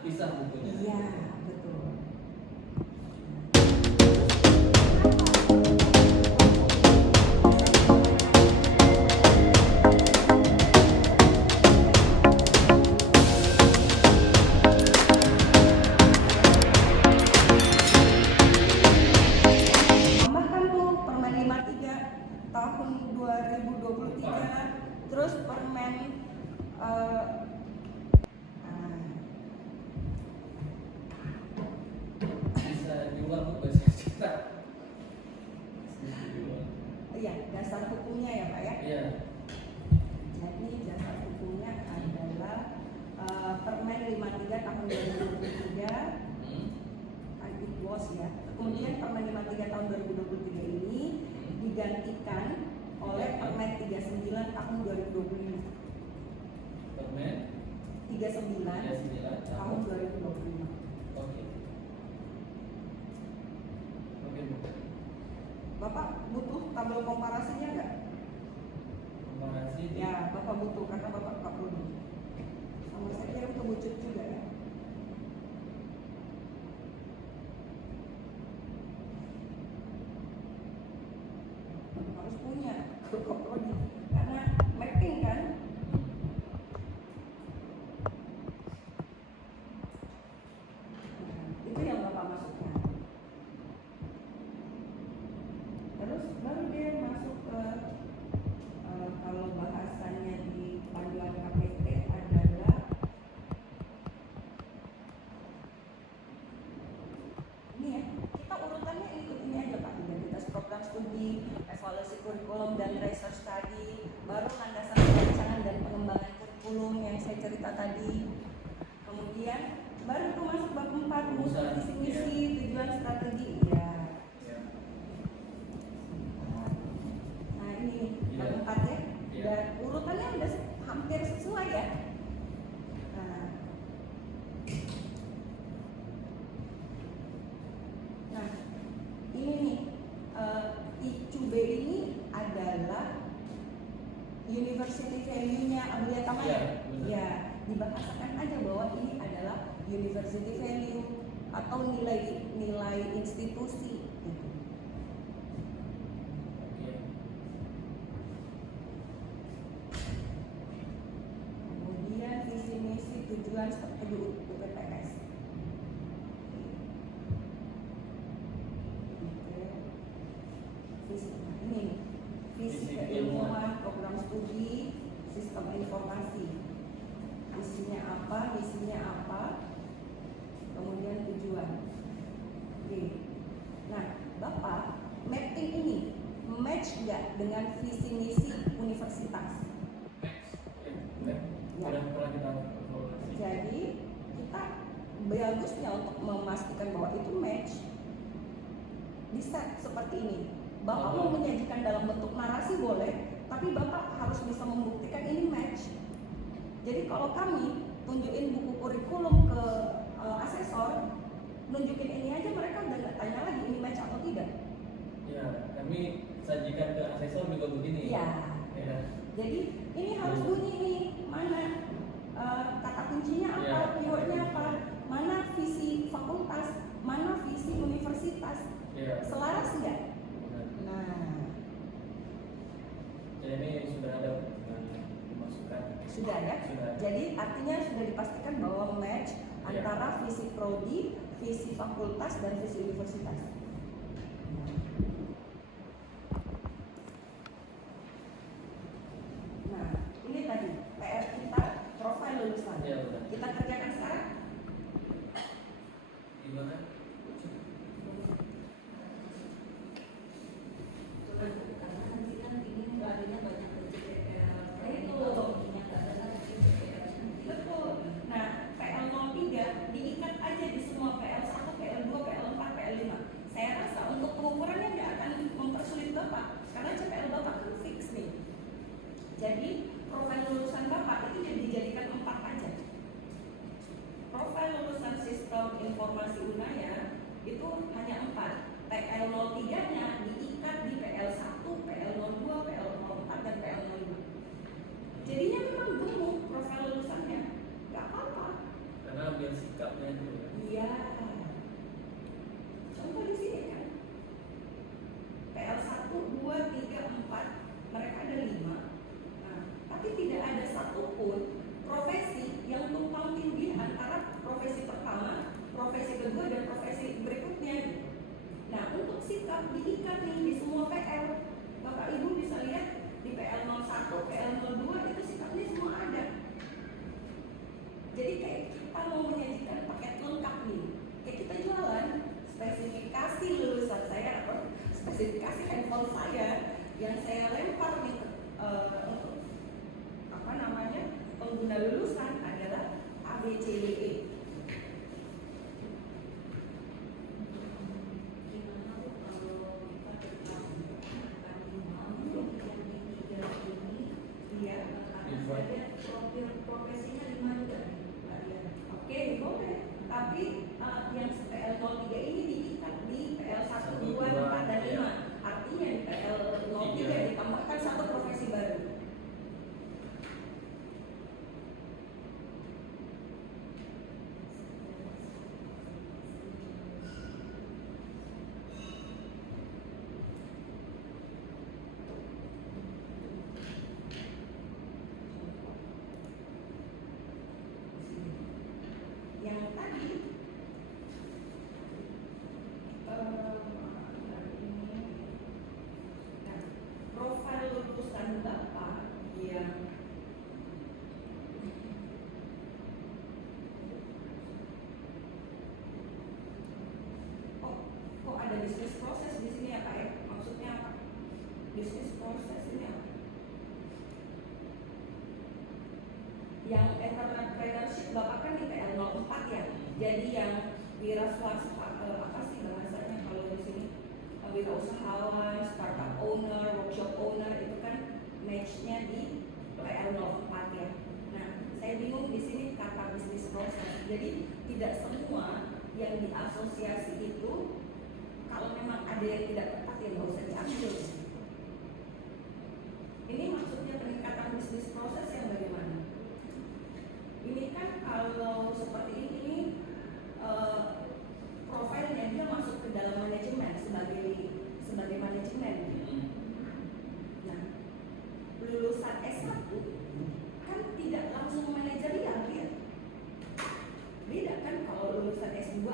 terpisah bukunya. Iya, betul. Tambahkan tuh Permen 53 tahun 2023, terus Permen Bisa diulang Bu bahasa cerita. iya, dasar hukumnya ya Pak ya. Iya. Jadi dasar hukumnya adalah Permen 53 tahun 2023 kan it was ya. Kemudian Permen 53 tahun 2023 ini digantikan oleh Permen 39 tahun 2025. Permen 39 tahun 2025. Oke. Oke Bu. Bapak butuh tabel komparasinya nggak? Komparasi di Ya, Bapak butuh karena Bapak nggak perlu. Sama saya kira kebucut juga ya. Harus punya prodi karena mapping kan. Nah, itu yang Bapak masukkan. Terus baru dia masuk ke kalau bahasanya di panduan KPT adalah ini ya, kita urutannya ikut ini aja Pak, identitas program studi, evaluasi kurikulum dan research study, baru landasan perancangan dan pengembangan kurikulum yang saya cerita tadi. Kemudian baru itu masuk bab 4, rumusan visi misi, tujuan strategi. Ya. Nah ini bab 4 ya. Dan urutannya udah hampir sesuai ya. Nah, ini nih ICUB ini adalah university value-nya Abdullah Taman. Ya, dibahasakan aja bahwa ini adalah university value atau nilai institusi. Gitu. Kemudian visi misi tujuan strategi UPTS. Ini visi keilmuan, program studi, sistem informasi. Visinya apa, misinya apa, kemudian tujuan. Oke. Nah, Bapak mapping ini match nggak dengan visi misi universitas? Ya. Jadi kita bagusnya untuk memastikan bahwa itu match, di set seperti ini. Bapak mau menyajikan dalam bentuk narasi boleh, tapi Bapak harus bisa membuktikan ini match. Jadi kalau kami tunjukin buku kurikulum ke asesor, nunjukin ini aja mereka udah nggak tanya lagi ini match atau tidak. Ya, kami sajikan ke asesor juga begini. Iya. Ya. Jadi ini harus bunyi nih, mana kata kuncinya apa, keywordnya apa, mana visi fakultas, mana visi universitas, selaras nggak? Nah, jadi ini sudah ada dimasukkan. Sudah ya? Sudah. Jadi artinya sudah dipastikan bahwa match antara visi prodi, visi fakultas, dan visi universitas. Nah, ini tadi PR kita profil lulusan. Ya, kita kerjakan sekarang. Gimana? Karena nanti kan ini adanya banyak PL. Betul. Nah, PL03 diikat aja di semua PL1, PL2, PL4, PL5. Saya rasa untuk pengukurannya nggak akan mempersulit Bapak, karena CPL Bapak kan fix nih. Jadi profil lulusan Bapak itu dijadikan 4 aja. Profil lulusan sistem informasi Unaya itu hanya 4. PL03-nya diikat di PL1, PL02, PL04, dan PL05. Jadinya memang gemuk profil lulusannya, nggak apa-apa. Karena biar sikapnya itu. Iya. Contoh di sini kan. PL 1, 2, 3, 4, mereka ada 5. Nah, tapi tidak ada satupun profesi yang tumpang tindih antara profesi pertama, profesi kedua, dan profesi berikutnya. Nah, untuk sikap diikat nih di semua PL. Bapak Ibu bisa lihat di PL 01, PL 02 itu sikapnya semua ada. Jadi kayak kita mau menyajikan paket lengkap nih. Kayak kita jualan spesifikasi lulusan saya atau spesifikasi handphone saya yang saya lempar nih untuk pengguna lulusan adalah ABCDE. Gimana Bu kalau kita tetap yang tiga ini Iya. ada profesinya 5 juga nih Mbak Dian. Oke, boleh. Tapi yang PL 03 ini diikat di PL 1, 2, 4, dan 5. Artinya di PL 03 ditambahkan satu profesi baru. Yang tadi profil lulusan Bapak yang kok ada bisnis proses di sini ya Pak ya? Maksudnya apa? Bisnis proses ini apa? Yang entrepreneurship Bapak kan di PL 04 ya. Jadi yang wira swasta apa sih bahasanya kalau di sini? Wirausahawan, startup owner, workshop owner itu kan match-nya di PL 04 ya. Nah, saya bingung di sini kata bisnis proses. Jadi tidak semua yang diasosiasi itu kalau memang ada yang tidak tepat ya nggak usah diambil. Ini maksudnya peningkatan bisnis proses yang bagaimana? Ini kan kalau seperti ini profilnya dia masuk ke dalam manajemen sebagai manajemen. Nah, lulusan S1 kan tidak langsung manajerial ya. Beda kan kalau lulusan S2.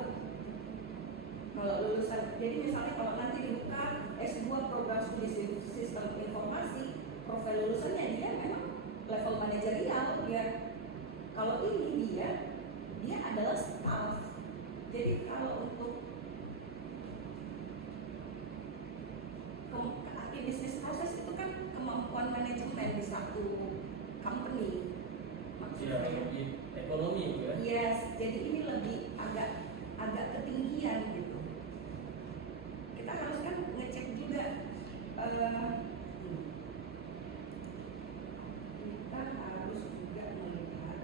Kalau lulusan, jadi misalnya kalau nanti dibuka S2 program studi sistem informasi, profil lulusannya dia memang level manajerial ya. Kalau ini dia adalah staff. Jadi kalau untuk arti bisnis proses itu kan kemampuan manajemen di satu company. Iya, ekonomi ya. Yes, jadi ini lebih agak ketinggian gitu. Kita harus kan ngecek juga kita harus juga melihat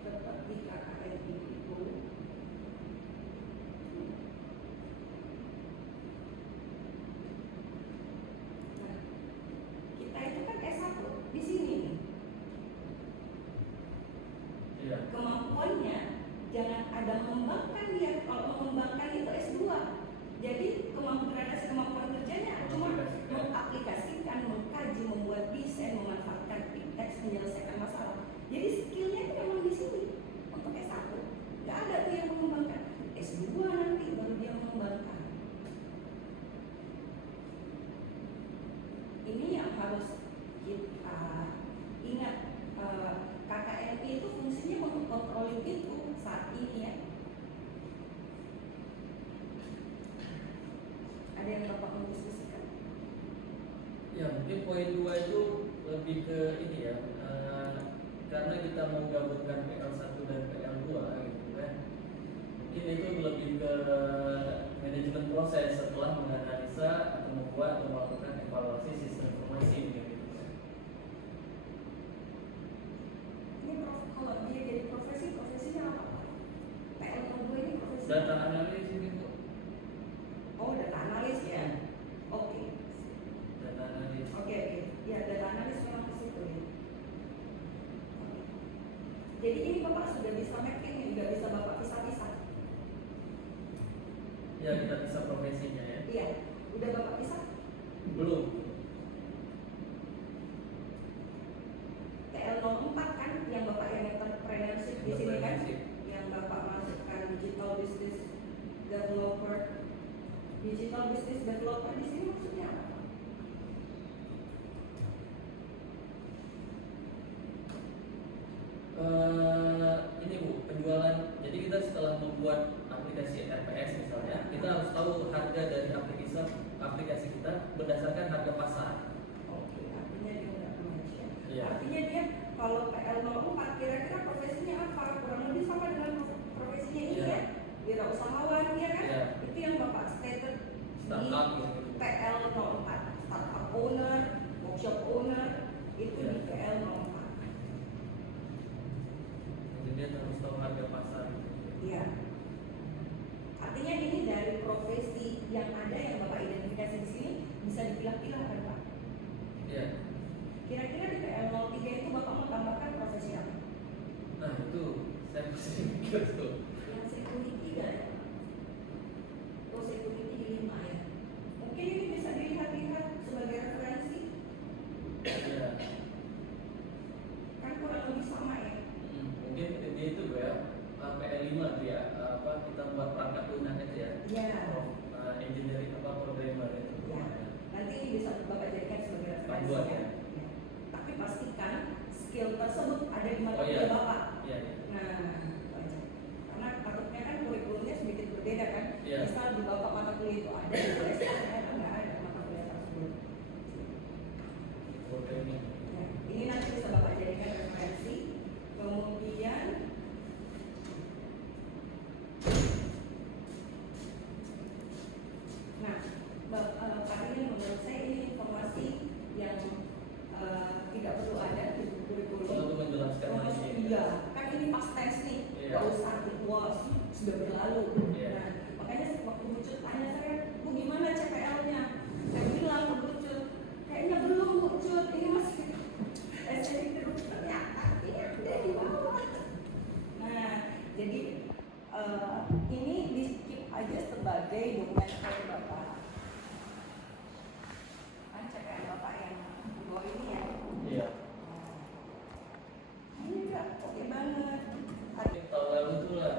tetap di KKN itu kita itu kan S1 di sini nih. Iya. Kemampuannya jangan ada mengembangkan dia. Kalau mengembangkan itu S2. Jadi kemampuan kerjanya cuma mengaplikasikan, mengkaji, membuat desain, memanfaatkan teks, menyelesaikan masalah. Jadi skillnya itu memang di sini untuk S1. Gak ada tuh yang mengembangkan. S2 nanti baru dia mengembangkan. Ini yang harus kita ingat. KKNI itu fungsinya untuk controlling itu saat ini ya. Ada yang Bapak mau diskusikan? Ya mungkin poin 2 itu lebih ke ini ya, karena kita mau gabungkan PL1 dan PL2 gitu kan. Mungkin itu lebih ke manajemen proses setelah menganalisa atau membuat atau melakukan evaluasi sistem informasi gitu. Kalau dia jadi profesinya apa Pak? PL02 ini profesinya Data apa? analis gitu. Oh, data analis ya. Oke. Data analis. Oke. Ya, data analis memang ke situ ya. Oke. Jadi ini Bapak sudah bisa mapping, juga bisa Bapak bisa Ya kita bisa profesinya ya. Iya, udah Bapak bisa? Belum. TL04 kan yang Bapak yang entrepreneurship di sini kan? Entrepreneurship. Yang Bapak masukkan digital business developer. Digital business developer di sini maksudnya apa? Ini Bu, penjualan. Jadi kita setelah membuat aplikasi RPS misalnya, kita harus tahu harga dari aplikasi kita berdasarkan harga pasar. Oke, artinya dia udah mention. Iya. Artinya dia kalau PL04 kira-kira profesinya apa? Kurang lebih sama dengan profesinya ini Iya. ya? Wirausahawan ya kan? Iya. Itu yang Bapak stated di Startup gitu. PL04, startup owner, workshop owner, itu Iya. di PL04. Jadi dia harus tahu harga pasar. Iya. Artinya ini dari profesi yang ada yang Bapak identifikasi di sini bisa dipilah-pilah kan Pak? Iya. Kira-kira di PL03 itu Bapak mau tambahkan profesi apa? Nah itu saya masih mikir tuh. Yang security kan? Oh security di 5 ya? Mungkin ini bisa dilihat-lihat sebagai referensi, Iya. kan kurang lebih sama ya. Mungkin dia itu Bu ya, PL5 tuh ya, kita buat perangkat lunak aja ya. Iya. Engineering programmer itu. Ya, nanti ini bisa Bapak jadikan sebagai referensi Panduan ya. ya. Ya. Tapi pastikan skill tersebut ada di mata Oh, iya. kuliah Bapak. Iya. Iya. Nah, itu aja. Karena takutnya kan kurikulumnya sedikit berbeda kan. Iya. Misal di Bapak mata kuliah itu ada, di kuliah kan nggak ada mata kuliah tersebut. Programming. Ya, ini nanti bisa Bapak jadikan referensi. Kemudian Pak ini menurut saya ini informasi yang tidak perlu ada di kurikulum. Untuk menjelaskan lagi. Iya, kan ini past tense nih, Iya. nggak usah it was, sudah berlalu. Iya. Nah, makanya waktu Bucut tanya saya, Bu gimana CPL-nya? Saya bilang ke Bucut, kayaknya belum Bucut, ini masih SNI terus ternyata ini ada di bawah. Nah, jadi ini di skip aja sebagai dokumen dari Bapak. Kan CPL Bapak yang bawah ini ya. Iya. Ini enggak oke banget. Tahun lalu tuh lah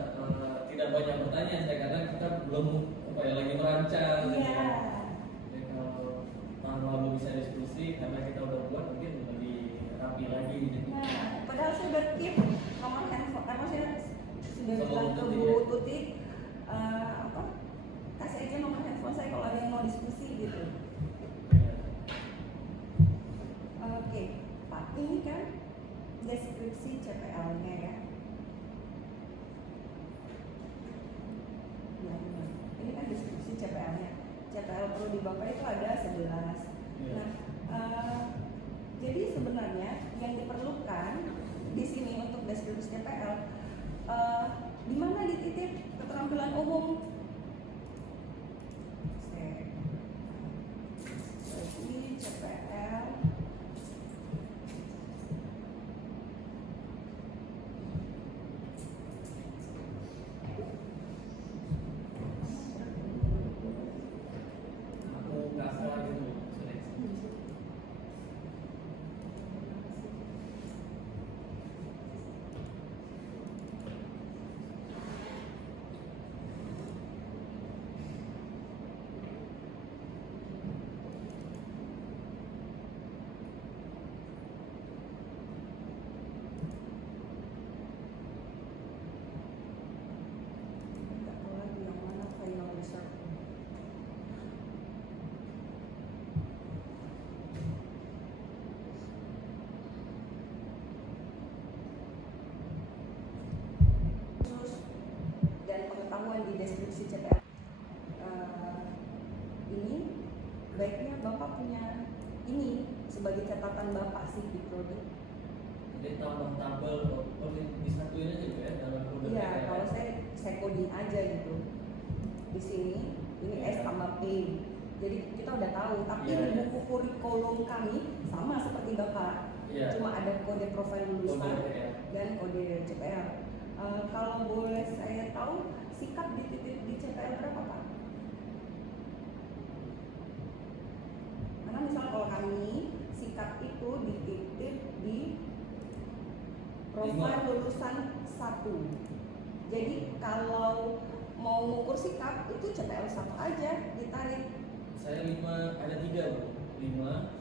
tidak banyak pertanyaan saya karena kita belum lagi merancang. Iya. Jadi kalau tahun lalu bisa diskusi karena kita udah buat mungkin lebih rapi lagi. Nah, padahal saya udah keep nomor handphone, maksudnya sudah Sama bilang ke Bu Tuti, Bu ya? Tuti, kasih aja nomor handphone saya kalau ada yang mau diskusi gitu. Oke, Pak, ini kan deskripsi CPL-nya ya. Ya, ini kan deskripsi CPL-nya. CPL perlu di Bapak itu ada 11. Iya. Nah, jadi sebenarnya yang diperlukan di sini untuk deskripsi CPL, di mana di titik keterampilan umum? Jadi CPL Aku nggak salah gitu. nggak tahu lagi yang mana final result. Khusus dan pengetahuan di deskripsi CPL ini baiknya Bapak punya ini sebagai catatan Bapak sih di prodi. Jadi tambah tabel, disatuin aja Bu ya dalam produk. Iya, kalau saya coding aja gitu. Di sini ini S tambah P. Jadi kita udah tahu, tapi Iya, di iya. buku kurikulum kami sama seperti Bapak. Iya. Cuma ada kode profil lulusan Kode, ya. dan kode CPL. Kalau boleh saya tahu sikap di titik di CPL berapa Pak? sikap itu dititip di profil lulusan 1. Jadi kalau mau mengukur sikap itu CPL 1 aja ditarik. Saya 5, ada 3 Bu. 5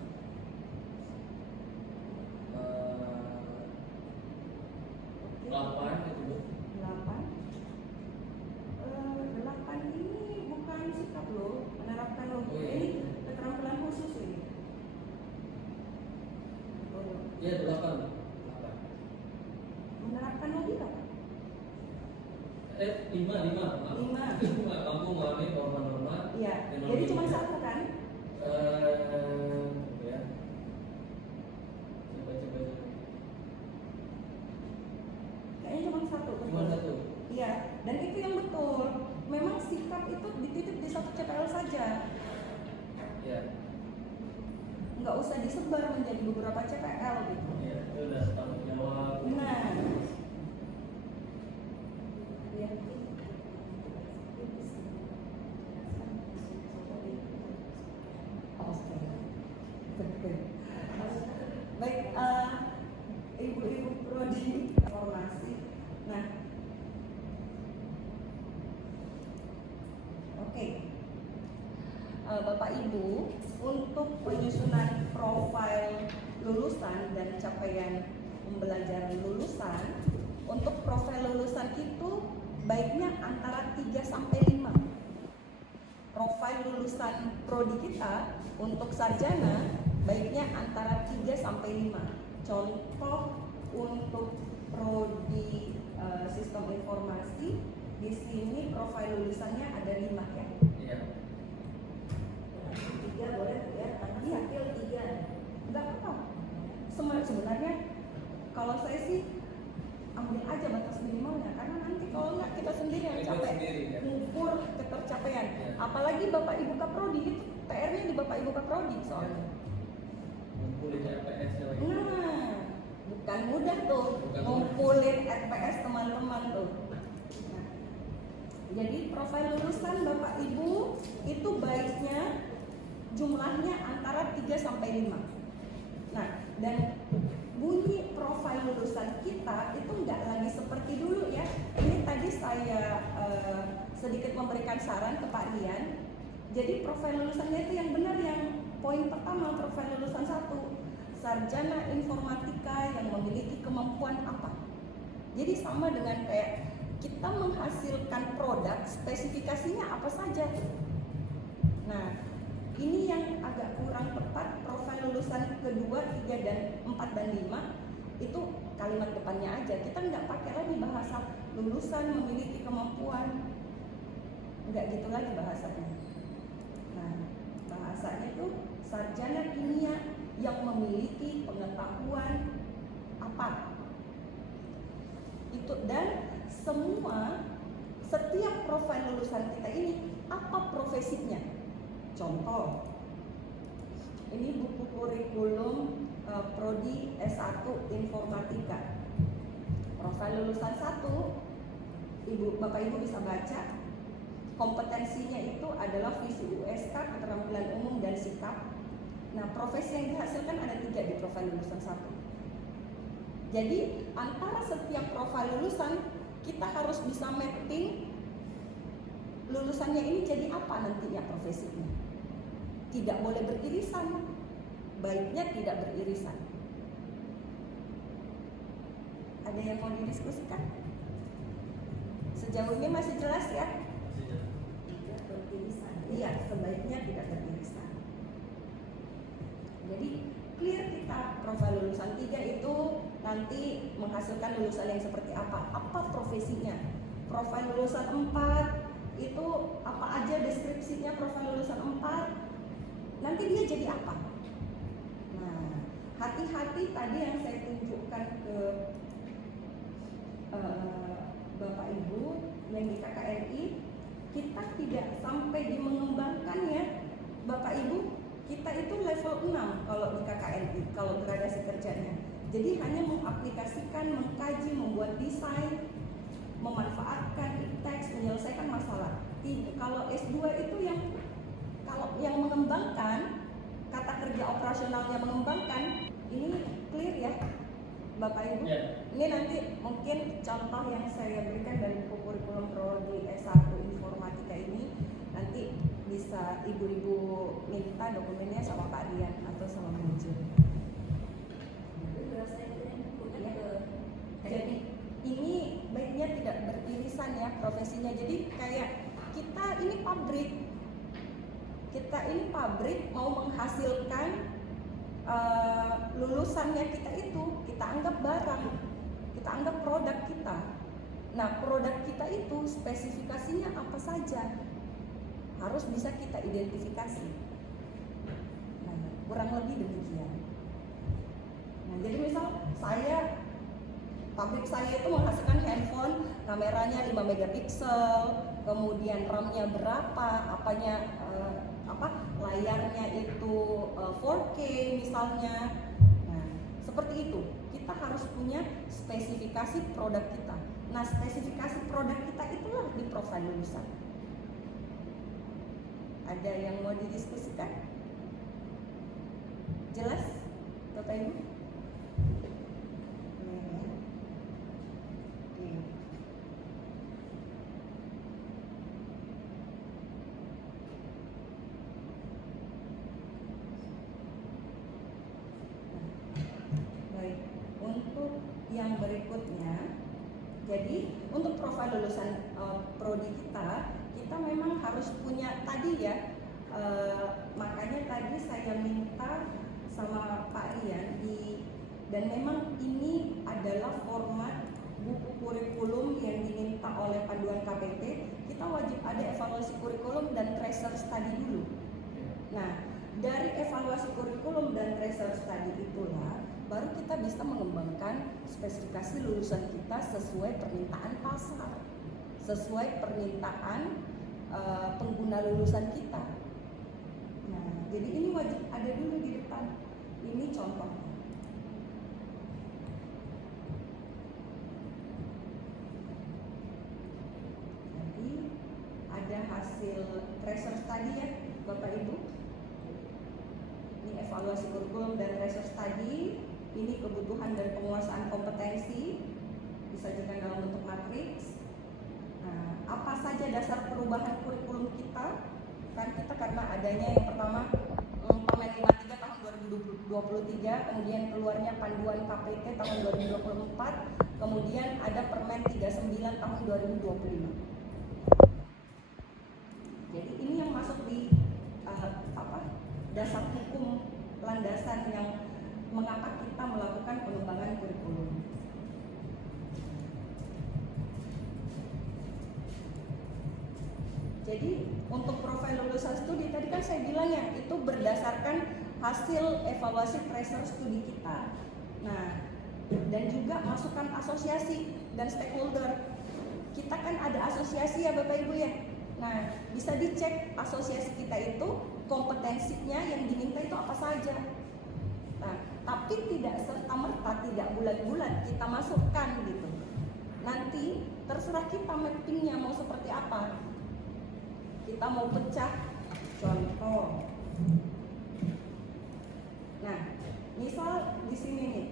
8 itu Bu. 8 ini bukan sikap loh, menerapkan logika. Oh, iya. Ini keterampilan khusus ini. Iya 8. Menerapkan logika. 5 maaf. 5. Mampu memahami norma-norma. Iya. dan Jadi logika. cuma 1 kan? Ya. Coba. Kayaknya cuma 1. Cuma 1. Iya. Dan itu yang betul. Memang sikap itu dititip di 1 CPL saja. Ya. Nggak usah disebar menjadi beberapa CPL gitu. Ya, itu udah tanggung jawab. Nah, baik, ibu-ibu prodi informasi. Nah, oke. Bapak Ibu, untuk penyusunan profil lulusan dan capaian pembelajaran lulusan, untuk profil lulusan itu baiknya antara 3 sampai 5. Profil lulusan prodi kita untuk sarjana baiknya antara 3 sampai 5. Contoh untuk prodi sistem informasi, di sini profil lulusannya ada 5 ya. Iya. 3 boleh ya, karena Iya. skill 3. Enggak apa. Sebenarnya kalau saya sih ambil aja batas minimalnya, karena nanti kalau enggak kita sendiri yang Ribet capek sendiri, ya. mengukur ketercapaian. Ya. Apalagi Bapak Ibu Kaprodi itu PR-nya di Bapak Ibu Kaprodi soalnya. Ngumpulin RPS ya. Nah, bukan mudah tuh Bukan ngumpulin RPS teman-teman tuh. Nah, jadi profil lulusan Bapak Ibu itu baiknya jumlahnya antara 3 sampai 5. Nah, dan bunyi profil lulusan kita itu nggak lagi seperti dulu ya. Ini tadi saya sedikit memberikan saran ke Pak Rian. Jadi profil lulusannya itu yang benar, yang poin pertama, profil lulusan 1, sarjana informatika yang memiliki kemampuan apa. Jadi sama dengan kayak kita menghasilkan produk, spesifikasinya apa saja. Nah, ini yang agak kurang tepat. Profil lulusan kedua, 3 dan 4 dan 5 itu kalimat depannya aja. Kita nggak pakai lagi bahasa lulusan memiliki kemampuan, nggak gitu lagi bahasanya. Nah, bahasanya itu sarjana kimia yang memiliki pengetahuan apa. Itu, dan setiap profil lulusan kita ini apa profesinya. Contoh, ini buku kurikulum prodi S1 Informatika. Profil lulusan 1, Bapak Ibu bisa baca. Kompetensinya itu adalah visi USK, keterampilan umum dan sikap. Nah, profesi yang dihasilkan ada 3 di profil lulusan 1. Jadi antara setiap profil lulusan kita harus bisa mapping lulusannya ini jadi apa nantinya profesinya. Tidak boleh beririsan, baiknya tidak beririsan. Ada yang mau didiskusikan? Sejauh ini masih jelas ya? Tidak beririsan. Iya, sebaiknya tidak beririsan. Jadi clear kita profil lulusan 3 itu nanti menghasilkan lulusan yang seperti apa? Apa profesinya? Profil lulusan 4 itu apa aja deskripsinya profil lulusan 4? Nanti dia jadi apa? Nah, hati-hati tadi yang saya tunjukkan ke Bapak Ibu yang di KKNI, kita tidak sampai di mengembangkan ya Bapak Ibu. Kita itu level 6 kalau di KKNI, kalau gradasi kerjanya. Jadi hanya mengaplikasikan, mengkaji, membuat desain, memanfaatkan teks, menyelesaikan masalah. Kalau S2 itu yang mengembangkan kata kerja operasionalnya mengembangkan, ini clear ya Bapak Ibu? Ya. Ini nanti mungkin contoh yang saya berikan dari buku kurikulum prodi S1 Informatika ini, nanti bisa ibu-ibu minta dokumennya sama Pak Rian atau sama Munjul. Jadi ini baiknya tidak beririsan ya profesinya. Jadi kayak kita ini pabrik mau menghasilkan lulusannya kita itu, kita anggap barang, kita anggap produk kita. Nah, produk kita itu spesifikasinya apa saja harus bisa kita identifikasi. Nah, kurang lebih demikian. Nah, jadi misal pabrik saya itu menghasilkan handphone, kameranya 5 megapiksel, kemudian RAM-nya berapa, layarnya itu 4K misalnya. Nah, seperti itu. Kita harus punya spesifikasi produk kita. Nah, spesifikasi produk kita itulah di profil lulusan. Ada yang mau didiskusikan? Jelas, Bapak Ibu? Yang berikutnya, jadi untuk profil lulusan prodi kita memang harus punya tadi ya, makanya tadi saya minta sama Pak Rian dan memang ini adalah format buku kurikulum yang diminta oleh panduan KPT. Kita wajib ada evaluasi kurikulum dan tracer study dulu. Nah, dari evaluasi kurikulum dan tracer study itulah baru kita bisa mengembangkan spesifikasi lulusan kita sesuai permintaan pasar, sesuai permintaan pengguna lulusan kita. Nah, jadi ini wajib ada dulu di depan. Ini contohnya. Jadi ada hasil tracer study ya, Bapak Ibu. Ini evaluasi kurikulum dan tracer study. Ini kebutuhan dan penguasaan kompetensi disajikan dalam bentuk matriks. Nah, apa saja dasar perubahan kurikulum kita? Kan kita karena adanya yang pertama Permen 53 tahun 2023, kemudian keluarnya panduan KPT tahun 2024, kemudian ada Permen 39 tahun 2025. Jadi ini yang masuk di dasar hukum landasan yang mengapa kita melakukan pengembangan kurikulum. Jadi untuk profil lulusan studi tadi kan saya bilang ya, itu berdasarkan hasil evaluasi tracer studi kita. Nah, dan juga masukan asosiasi dan stakeholder. Kita kan ada asosiasi ya Bapak Ibu ya. Nah, bisa dicek asosiasi kita itu kompetensinya yang diminta itu apa saja. Nah, tapi tidak serta-merta, tidak bulat-bulat kita masukkan gitu. Nanti terserah kita mappingnya mau seperti apa. Kita mau pecah contoh. Nah, misal di sini nih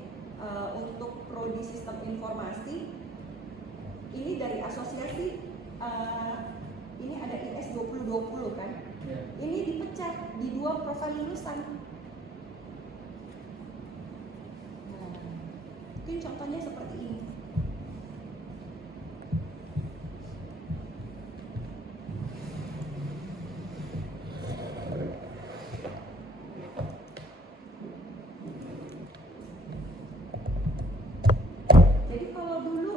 untuk prodi sistem informasi ini dari asosiasi ini ada IS 2020 kan? Ya. Ini dipecah di 2 profil lulusan. Mungkin contohnya seperti ini. Jadi kalau dulu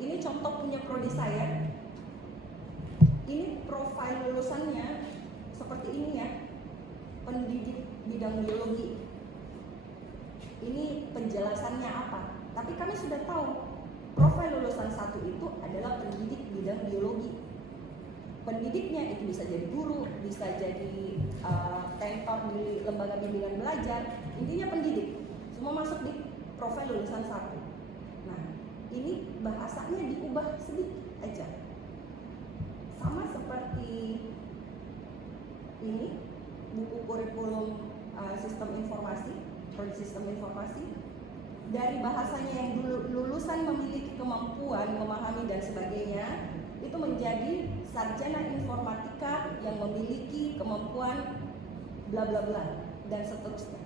ini contoh punya prodi saya. Ini profil lulusannya seperti ini ya. Pendidik bidang biologi. Ini penjelasannya apa? Tapi kami sudah tahu profil lulusan 1 itu adalah pendidik bidang biologi. Pendidiknya itu bisa jadi guru, bisa jadi tentor di lembaga bimbingan belajar. Intinya pendidik. Semua masuk di profil lulusan 1. Nah, ini bahasanya diubah sedikit aja. Sama seperti ini. buku kurikulum sistem informasi, prodi sistem informasi. Dari bahasanya yang dulu lulusan memiliki kemampuan memahami dan sebagainya, itu menjadi sarjana informatika yang memiliki kemampuan bla bla bla dan seterusnya.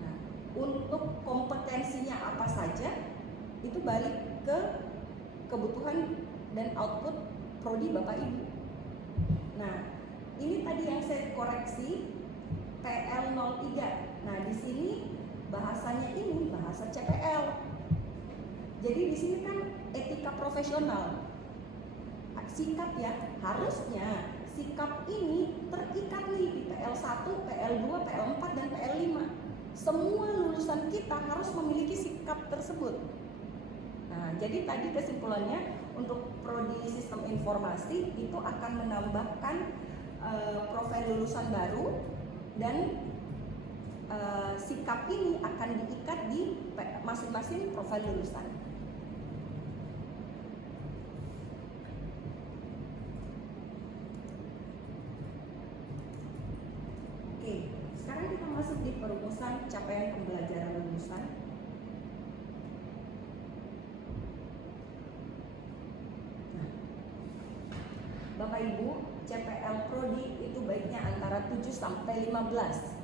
Nah, untuk kompetensinya apa saja itu balik ke kebutuhan dan output prodi Bapak Ibu. Nah, ini tadi yang saya koreksi PL03. Nah, di sini bahasanya ini bahasa CPL. Jadi di sini kan etika profesional. Sikap ya, harusnya sikap ini terikat nih di PL1, PL2, PL4 dan PL5. Semua lulusan kita harus memiliki sikap tersebut. Nah, jadi tadi kesimpulannya untuk prodi sistem informasi itu akan menambahkan profil lulusan baru dan sikap ini akan diikat di masing-masing profil lulusan. Oke, sekarang kita masuk di perumusan capaian pembelajaran lulusan. Nah, Bapak Ibu, CPL Prodi itu baiknya antara 7 sampai 15.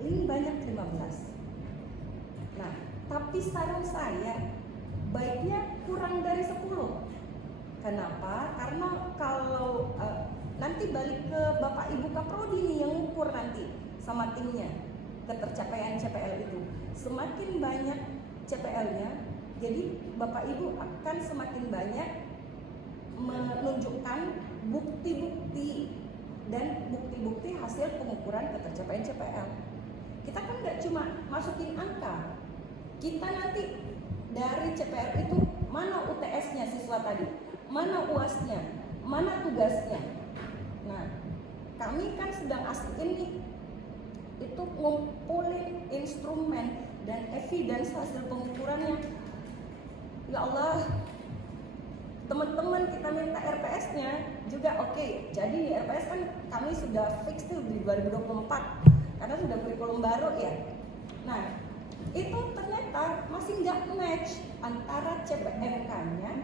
Ini banyak 15. Nah, tapi saran saya baiknya kurang dari 10. Kenapa? Karena kalau nanti balik ke Bapak Ibu Kaprodi nih yang ukur nanti sama timnya ketercapaian CPL itu. Semakin banyak CPL-nya, jadi Bapak Ibu akan semakin banyak menunjukkan bukti-bukti dan bukti-bukti hasil pengukuran ketercapaian CPL. Kita kan nggak cuma masukin angka, kita nanti dari CPL itu mana UTS-nya siswa tadi, mana UAS-nya, mana tugasnya. Nah, kami kan sedang asikin nih itu ngumpulin instrumen dan evidence hasil pengukurannya. Ya Allah, teman-teman kita minta RPS-nya juga oke. Jadi di RPS kan kami sudah fix tuh di 2024 karena sudah kurikulum baru ya. Nah, itu ternyata masih nggak match antara CPNK-nya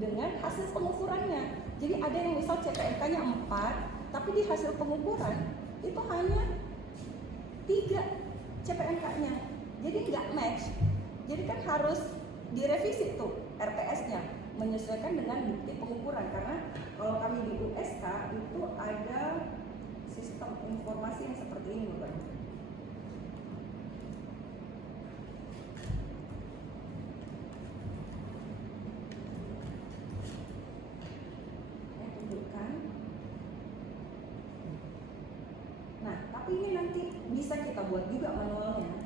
dengan hasil pengukurannya. Jadi ada yang misal CPNK-nya 4, tapi di hasil pengukuran itu hanya 3 CPNK-nya. Jadi nggak match. Jadi kan harus direvisi tuh RPS-nya menyesuaikan dengan bukti pengukuran, karena kalau kami di USK itu ada sistem informasi yang seperti ini, Bapak. Saya tunjukkan. Nah, tapi ini nanti bisa kita buat juga manualnya.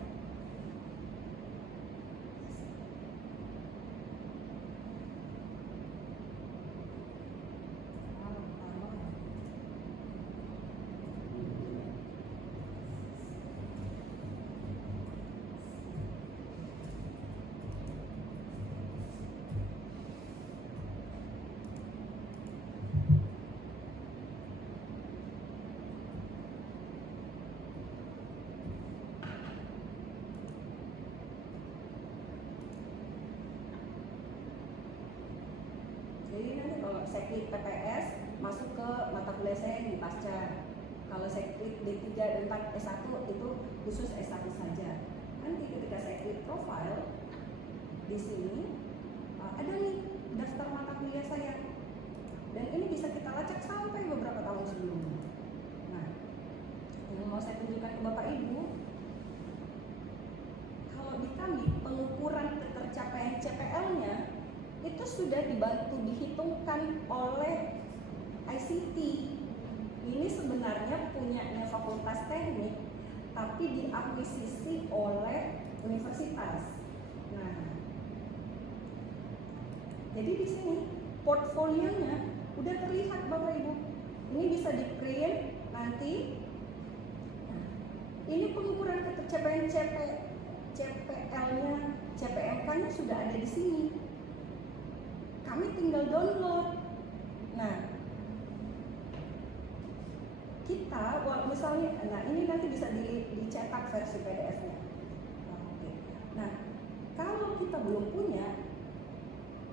Jadi nanti kalau saya klik PPS masuk ke mata kuliah saya yang di pasca. Kalau saya klik D3 dan 4 S1 itu khusus S1 saja. Nanti ketika saya klik profile di sini ada nih daftar mata kuliah saya. Dan ini bisa kita lacak sampai beberapa tahun sebelumnya. Nah, yang mau saya tunjukkan ke Bapak Ibu, kalau di kami pengukuran ketercapaian CPL-nya itu sudah dibantu dihitungkan oleh ICT. Ini sebenarnya punyanya Fakultas Teknik, tapi diakuisisi oleh universitas. Nah, jadi di sini portfolionya udah terlihat Bapak Ibu. Ini bisa di print nanti. Nah, ini pengukuran ketercapaian CPL-nya, CPMK-nya sudah ada di sini. Kami tinggal download. Nah, kita, misalnya, nah ini nanti bisa dicetak versi PDF-nya. Oke. Nah, kalau kita belum punya,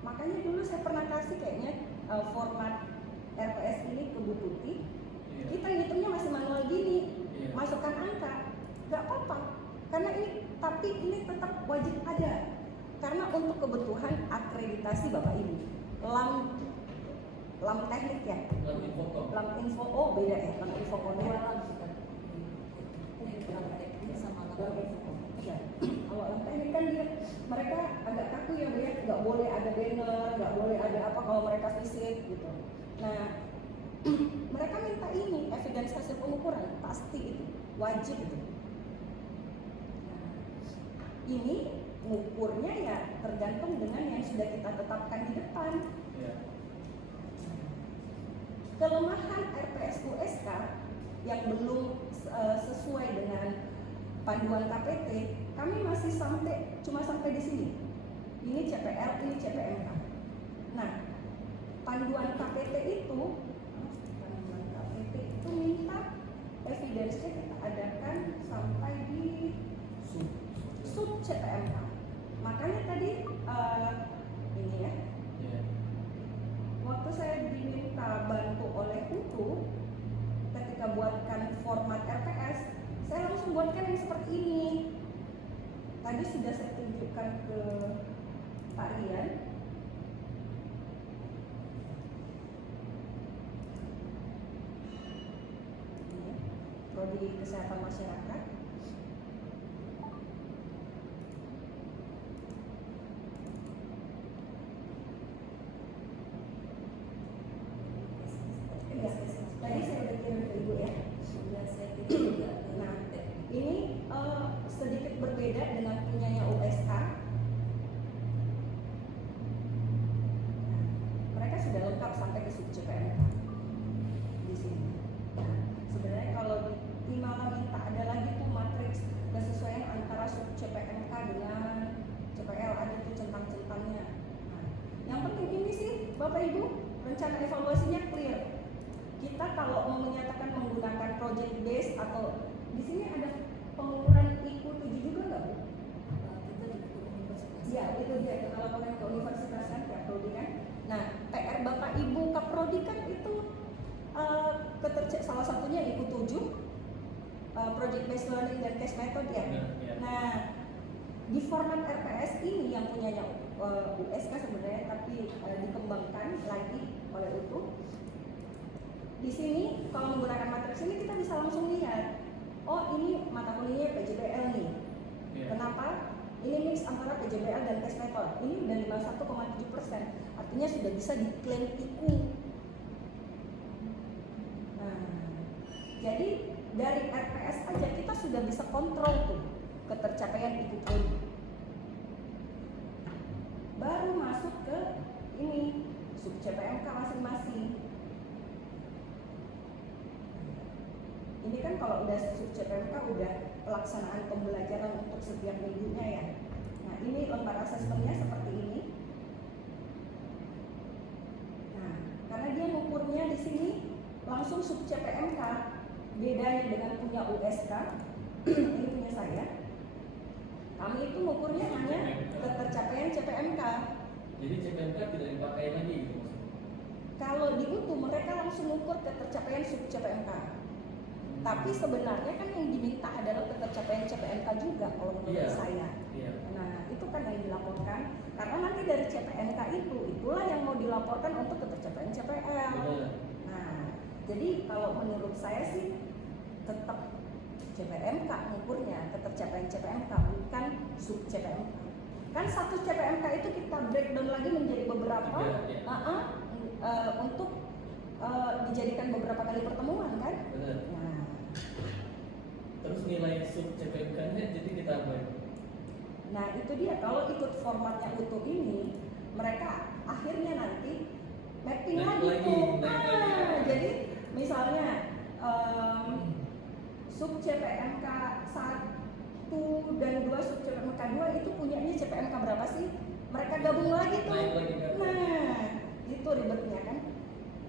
makanya dulu saya pernah kasih kayaknya format RPS ini ke Bu Tuti. Iya. Kita ngitungnya masih manual gini, Iya. masukkan angka, nggak apa-apa. Karena tapi ini tetap wajib ada. Karena untuk kebutuhan akreditasi Bapak Ibu, lam teknik ya. Lam Infocom. Lam info, oh beda ya, lam infocom Dua ya. lam kita. Lam teknik sama lam Lam infocom. Ya. Kalau lam teknik kan dia mereka agak kaku ya, Bu ya, nggak boleh ada banner, nggak boleh ada apa kalau mereka visit gitu. Nah, mereka minta ini evidence hasil pengukuran, pasti itu wajib itu. Nah, ini mengukurnya ya tergantung dengan yang sudah kita tetapkan di depan. Iya. Kelemahan RPS USK yang belum sesuai dengan panduan KPT, kami masih cuma sampai di sini. Ini CPL, ini CPMK. Nah, panduan KPT itu minta evidence-nya kita adakan sampai di sub CPMK. Makanya tadi ini ya. Iya. Waktu saya diminta bantu oleh UTU ketika buatkan format RPS, saya langsung buatkan yang seperti ini. Tadi sudah saya tunjukkan ke Pak Rian. Ini, Prodi Kesehatan Masyarakat. Iya, tadi saya udah kirim ke Ibu ya. Sudah saya kirim juga ke Nah, ini sedikit berbeda dengan punyanya USK. Nah, mereka sudah lengkap sampai ke sub CPMK di sini. Nah, sebenarnya kalau di malah minta ada lagi tuh matriks kesesuaian antara sub CPMK dengan CPL, ada tuh centang-centangnya. Nah, yang penting ini sih Bapak Ibu, rencana evaluasinya clear. Kita kalau mau menyatakan menggunakan project base atau di sini ada pengukuran IQ 7 juga nggak Bu? kita juga ke universitas. Iya, itu dia kalau pengen ke universitas kan kayak prodi kan. Nah, PR Bapak Ibu Kaprodi kan itu salah satunya IQ 7, project based learning dan case method ya. Iya. Nah, di format RPS ini yang punyanya USK sebenarnya tapi dikembangkan lagi oleh UTU. Di sini kalau menggunakan matriks ini kita bisa langsung lihat, oh ini mata kuliahnya PJBL nih. Iya. Kenapa? Ini mix antara PJBL dan test method. Ini udah 51,7%, artinya sudah bisa diklaim IQ. Nah, jadi dari RPS aja kita sudah bisa kontrol tuh ketercapaian IQ prodi. Baru masuk ke ini sub CPMK masing-masing. Ini kan kalau udah sub CPMK udah pelaksanaan pembelajaran untuk setiap minggunya ya. Nah, ini lembar asesmennya seperti ini. Nah, karena dia mengukurnya di sini langsung sub CPMK, bedanya dengan punya USK, ini punya saya. Kami itu mengukurnya hanya ketercapaian CPMK. Jadi CPMK tidak dipakai lagi gitu maksudnya? Kalau di UTU mereka langsung mengukur ketercapaian sub CPMK. Tapi sebenarnya kan yang diminta adalah ketercapaian CPMK juga kalau menurut saya. Iya. Nah, itu kan yang dilaporkan. Karena nanti dari CPMK itulah yang mau dilaporkan untuk ketercapaian CPL. Benar. Nah, jadi kalau menurut saya sih tetap CPMK mengukurnya ketercapaian CPMK bukan sub CPMK. Kan satu CPMK itu kita breakdown lagi menjadi beberapa untuk dijadikan beberapa kali pertemuan kan. Benar. Nah, Terus nilai sub CPMK-nya jadi kita apa? nah itu dia kalau ikut formatnya utuh ini mereka akhirnya nanti mapping Naik lagi lagi, tuh. naik lagi. Jadi misalnya sub CPMK 1 dan 2 sub CPMK 2 itu punyanya CPMK berapa sih? Mereka gabung lagi tuh. Naik lagi kan? Nah, itu ribetnya kan.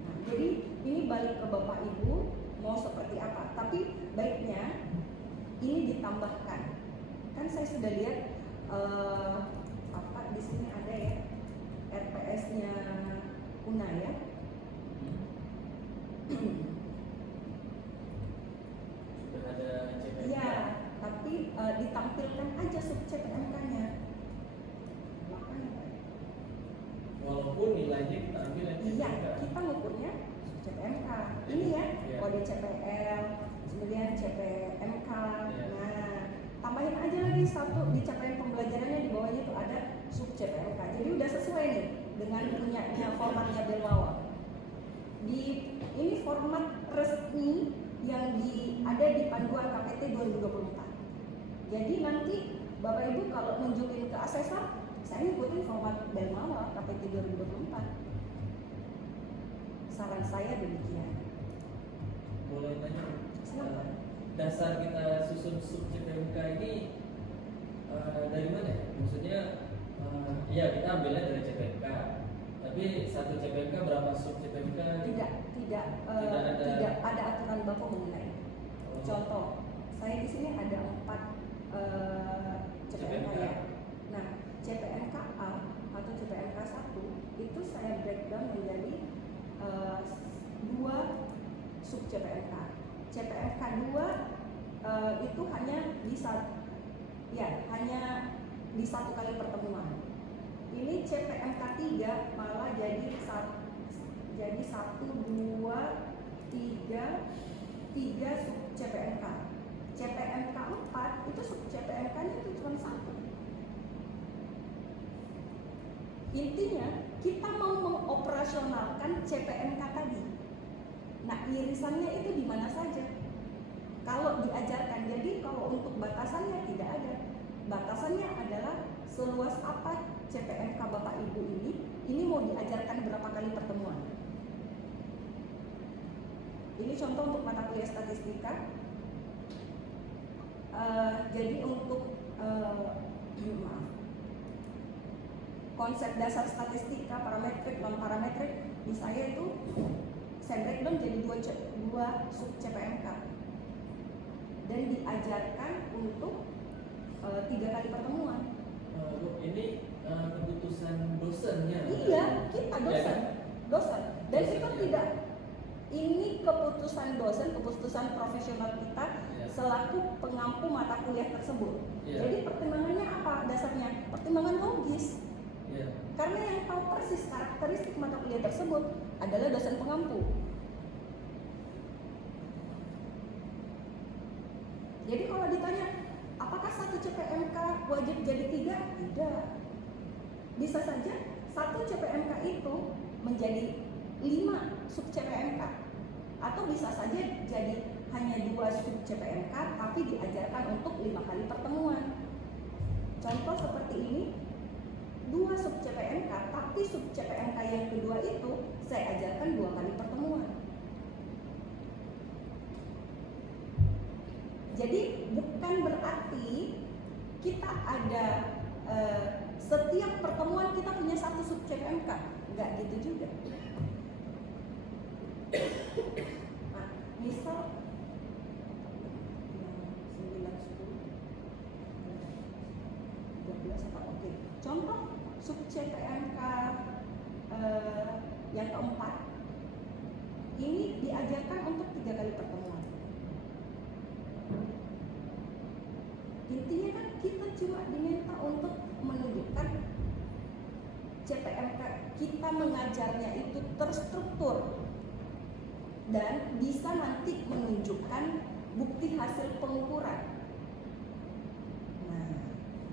Nah, jadi ini balik ke Bapak Ibu, mau seperti apa. Tapi baiknya ini ditambahkan. Kan saya sudah lihat apa di sini ada ya RPS-nya UNA ya. Sudah ada CPNK. Iya, tapi ditampilkan aja sub CPNK-nya. Walaupun nilainya kita ambil yang Iya, CPNK. kita ngukurnya CPMK. Ini ya, Iya. kode CPL, kemudian CPMK. Iya. Nah, tambahin aja lagi satu di capaian pembelajarannya di bawahnya itu ada sub CPMK. Jadi udah sesuai nih dengan punyanya formatnya Belmawa. Di ini format resmi yang ada di panduan KPT 2024. Jadi nanti Bapak Ibu kalau nunjukin ke asesor, saya ngikutin format Belmawa KPT 2024. Saran saya demikian. Boleh tanya, Silakan. dasar kita susun sub CPNK ini dari mana ya? Maksudnya ya kita ambilnya dari CPNK, tapi satu CPNK berapa sub CPNK? Tidak ada. ada aturan baku mengenai. Oh. Contoh, saya di sini ada 4 CPNK ya. Nah, CPNK A atau CPNK 1 itu saya breakdown menjadi 2 sub CPNK. CPNK 2 itu hanya di satu kali pertemuan. Ini CPNK 3 malah jadi 1, 2, 3 sub CPNK. CPNK 4 itu sub CPNK-nya itu cuma 1. Intinya kita mau mengoperasionalkan CPNK tadi. Nah, irisannya itu di mana saja? Kalau diajarkan, jadi kalau untuk batasannya tidak ada. Batasannya adalah seluas apa CPNK Bapak Ibu ini mau diajarkan berapa kali pertemuan. Ini contoh untuk mata kuliah statistika. Jadi untuk konsep dasar statistika, parametrik, non parametrik, di saya itu saya breakdown jadi 2 sub CPNK dan diajarkan untuk 3 kali pertemuan. Bu, ini keputusan dosennya. Iya, kita Ya kan? dosen. Dan Dosen, kita ya. tidak, ini keputusan dosen, keputusan profesional kita Ya. selaku pengampu mata kuliah tersebut. Ya. Jadi pertimbangannya apa dasarnya? Pertimbangan logis. Ya. Karena yang tahu persis karakteristik mata kuliah tersebut adalah dosen pengampu. Jadi kalau ditanya, apakah satu CPNK wajib jadi 3? Tidak. Bisa saja satu CPNK itu menjadi 5 sub CPNK, atau bisa saja jadi hanya 2 sub CPNK tapi diajarkan untuk 5 kali pertemuan. Contoh seperti ini, 2 sub CPNK tapi sub CPNK yang kedua itu saya ajarkan 2 kali pertemuan. Jadi bukan berarti kita ada setiap pertemuan kita punya 1 sub CPNK, enggak gitu juga. Nah, misal 9, 10, 13 apa? Oke. Contoh sub CPNK yang keempat ini diajarkan untuk 3 kali pertemuan. Intinya kan kita cuma diminta untuk menunjukkan CPNK kita mengajarnya itu terstruktur dan bisa nanti menunjukkan bukti hasil pengukuran. Nah,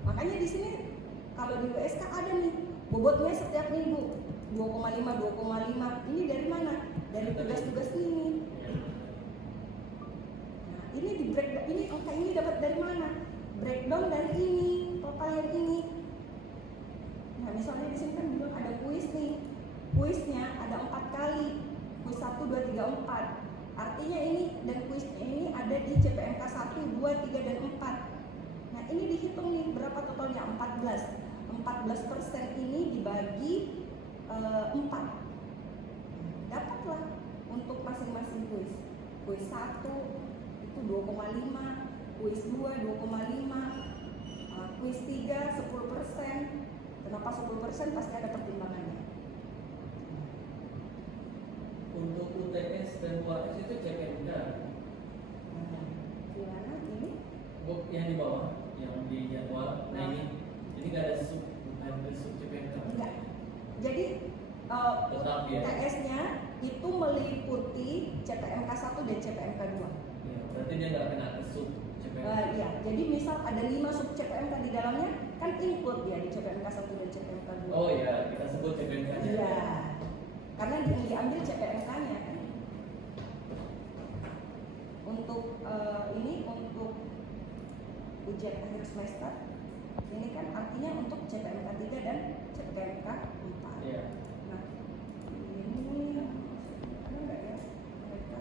makanya di sini kalau di WSK ada nih bobotnya setiap minggu 2,5, 2,5. Ini dari mana? Dari tugas-tugas ini. Nah, ini di breakdown, ini angka ini dapat dari mana? Breakdown dari ini, total yang ini. Nah, misalnya di sini kan bilang ada kuis nih. Kuisnya ada 4 kali. Kuis 1, 2, 3, 4. Artinya ini dan kuisnya ini ada di CPNK 1, 2, 3, dan 4. Nah, ini dihitung nih berapa totalnya? 14. 14% ini dibagi 4. Dapatlah untuk masing-masing kuis. kuis 1 itu 2,5, kuis 2 2,5, kuis 3 10%. Kenapa 10%? Pasti ada pertimbangannya. Untuk UTS dan UAS itu CPNK. Gimana ini? Yang di bawah, yang di jadwal. Nah ini nggak ada sub CPNK. Enggak. Jadi Tetap ya. UTS-nya itu meliputi CPMK 1 dan CPMK 2. Ya, berarti dia nggak kena ke sub CPNK. Iya, jadi misal ada 5 sub CPMK di dalamnya, kan include dia di CPMK 1 dan CPMK 2. Oh iya, kita sebut CPNK-nya. Iya. Karena yang diambil CPMK-nya kan. Untuk ini untuk ujian akhir semester, ini kan artinya untuk CPMK 3 dan CPMK 4. Iya. Nah, ini ada nggak ya mereka?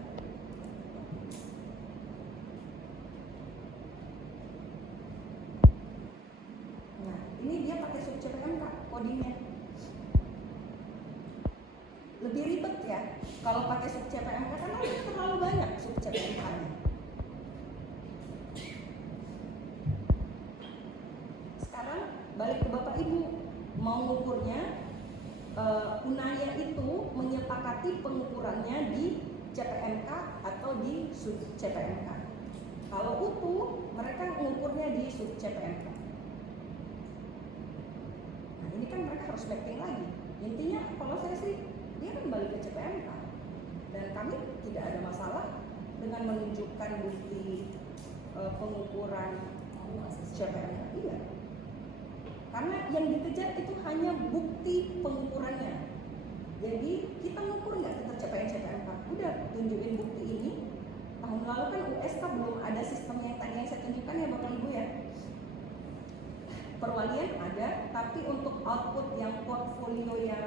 Nah, ini dia pakai sub CPMK codingnya. Lebih ribet ya kalau pakai sub CPMK karena terlalu banyak sub CPMK-nya. Sekarang balik ke Bapak Ibu, mau ngukurnya Unaya itu menyepakati pengukurannya di CPMK atau di sub CPMK. Kalau UTU mereka mengukurnya di sub CPMK. Nah ini kan mereka harus mapping lagi. Intinya kalau saya sih dia kan balik ke CPMK dan kami tidak ada masalah dengan menunjukkan bukti pengukuran CPMK. Iya. Karena yang dikejar itu hanya bukti pengukurannya. Jadi kita ngukur nggak tetap CPMK? Udah tunjukin bukti ini. Tahun lalu kan USK belum ada sistem yang tadi yang saya tunjukkan ya Bapak Ibu ya. Perwalian ada, tapi untuk output yang portfolio yang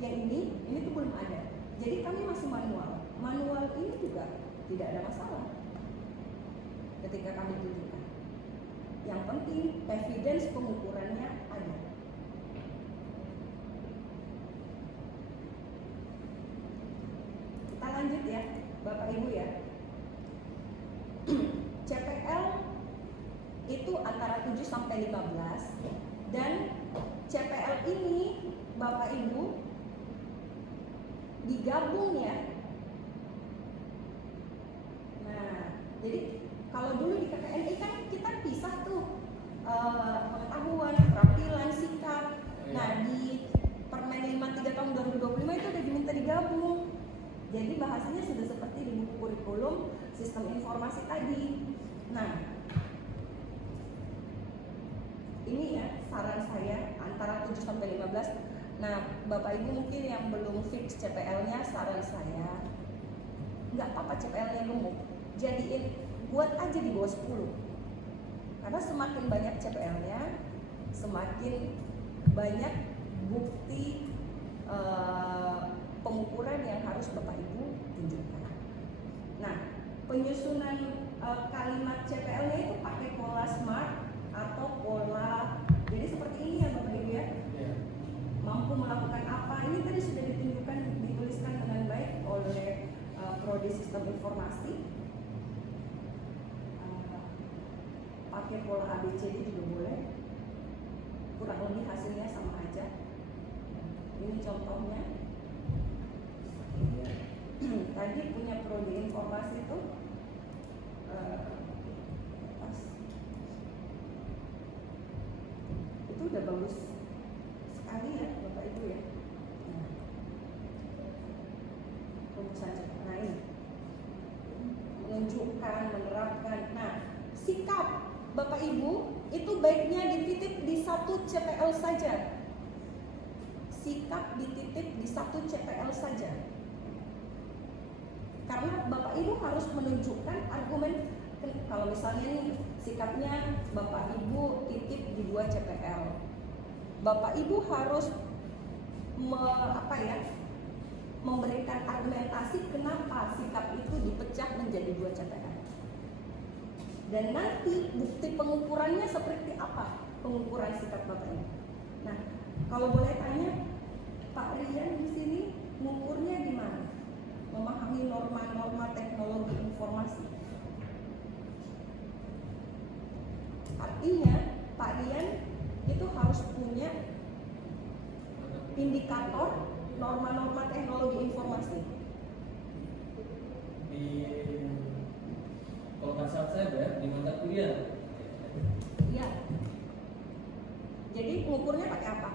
ini tuh belum ada. Jadi kami masih manual. Manual ini juga tidak ada masalah ketika kami tunjukkan. Yang penting evidence pengukurannya ada. Kita lanjut ya, Bapak Ibu ya. CPL itu antara 7 sampai 15 dan CPL ini Bapak Ibu digabung ya. Nah, jadi kalau dulu di KKNI kan kita pisah tuh pengetahuan, keterampilan, sikap. Nah di Permen 53 tahun 2025 itu udah diminta digabung. Jadi bahasanya sudah seperti di buku kurikulum sistem informasi tadi. Nah ini ya saran saya antara 7 sampai 15. Nah Bapak Ibu mungkin yang belum fix CPL-nya, saran saya nggak apa-apa CPL-nya gemuk, jadiin buat aja di bawah 10. Karena semakin banyak CPL-nya, semakin banyak bukti pengukuran yang harus Bapak Ibu tunjukkan. Nah, penyusunan kalimat CPL-nya itu pakai pola SMART atau pola, jadi seperti ini ya Bapak Ibu ya. Mampu melakukan apa? Ini tadi sudah ditunjukkan, dituliskan dengan baik oleh Prodi Sistem Informasi. Pakai pola ABCD juga boleh, kurang lebih hasilnya sama aja. Ini contohnya. Tadi punya prodi informasi itu itu udah bagus sekali ya Bapak Ibu ya. Nah ini menunjukkan, menerapkan. Nah sikap Bapak Ibu itu baiknya dititip di 1 CPL saja. Sikap dititip di 1 CPL saja. Karena Bapak Ibu harus menunjukkan argumen. Kalau misalnya nih sikapnya Bapak Ibu titip di 2 CPL, Bapak Ibu harus memberikan argumentasi kenapa sikap itu dipecah menjadi 2 CPL. Dan nanti bukti pengukurannya seperti apa pengukuran sikap Bapak Ibu. Nah, kalau boleh tanya, Pak Rian di sini mengukurnya di mana? Memahami norma-norma teknologi informasi. Artinya Pak Rian itu harus punya indikator norma-norma teknologi informasi. Di kalau nggak salah saya ya di mata kuliah. Iya. Jadi ngukurnya pakai apa?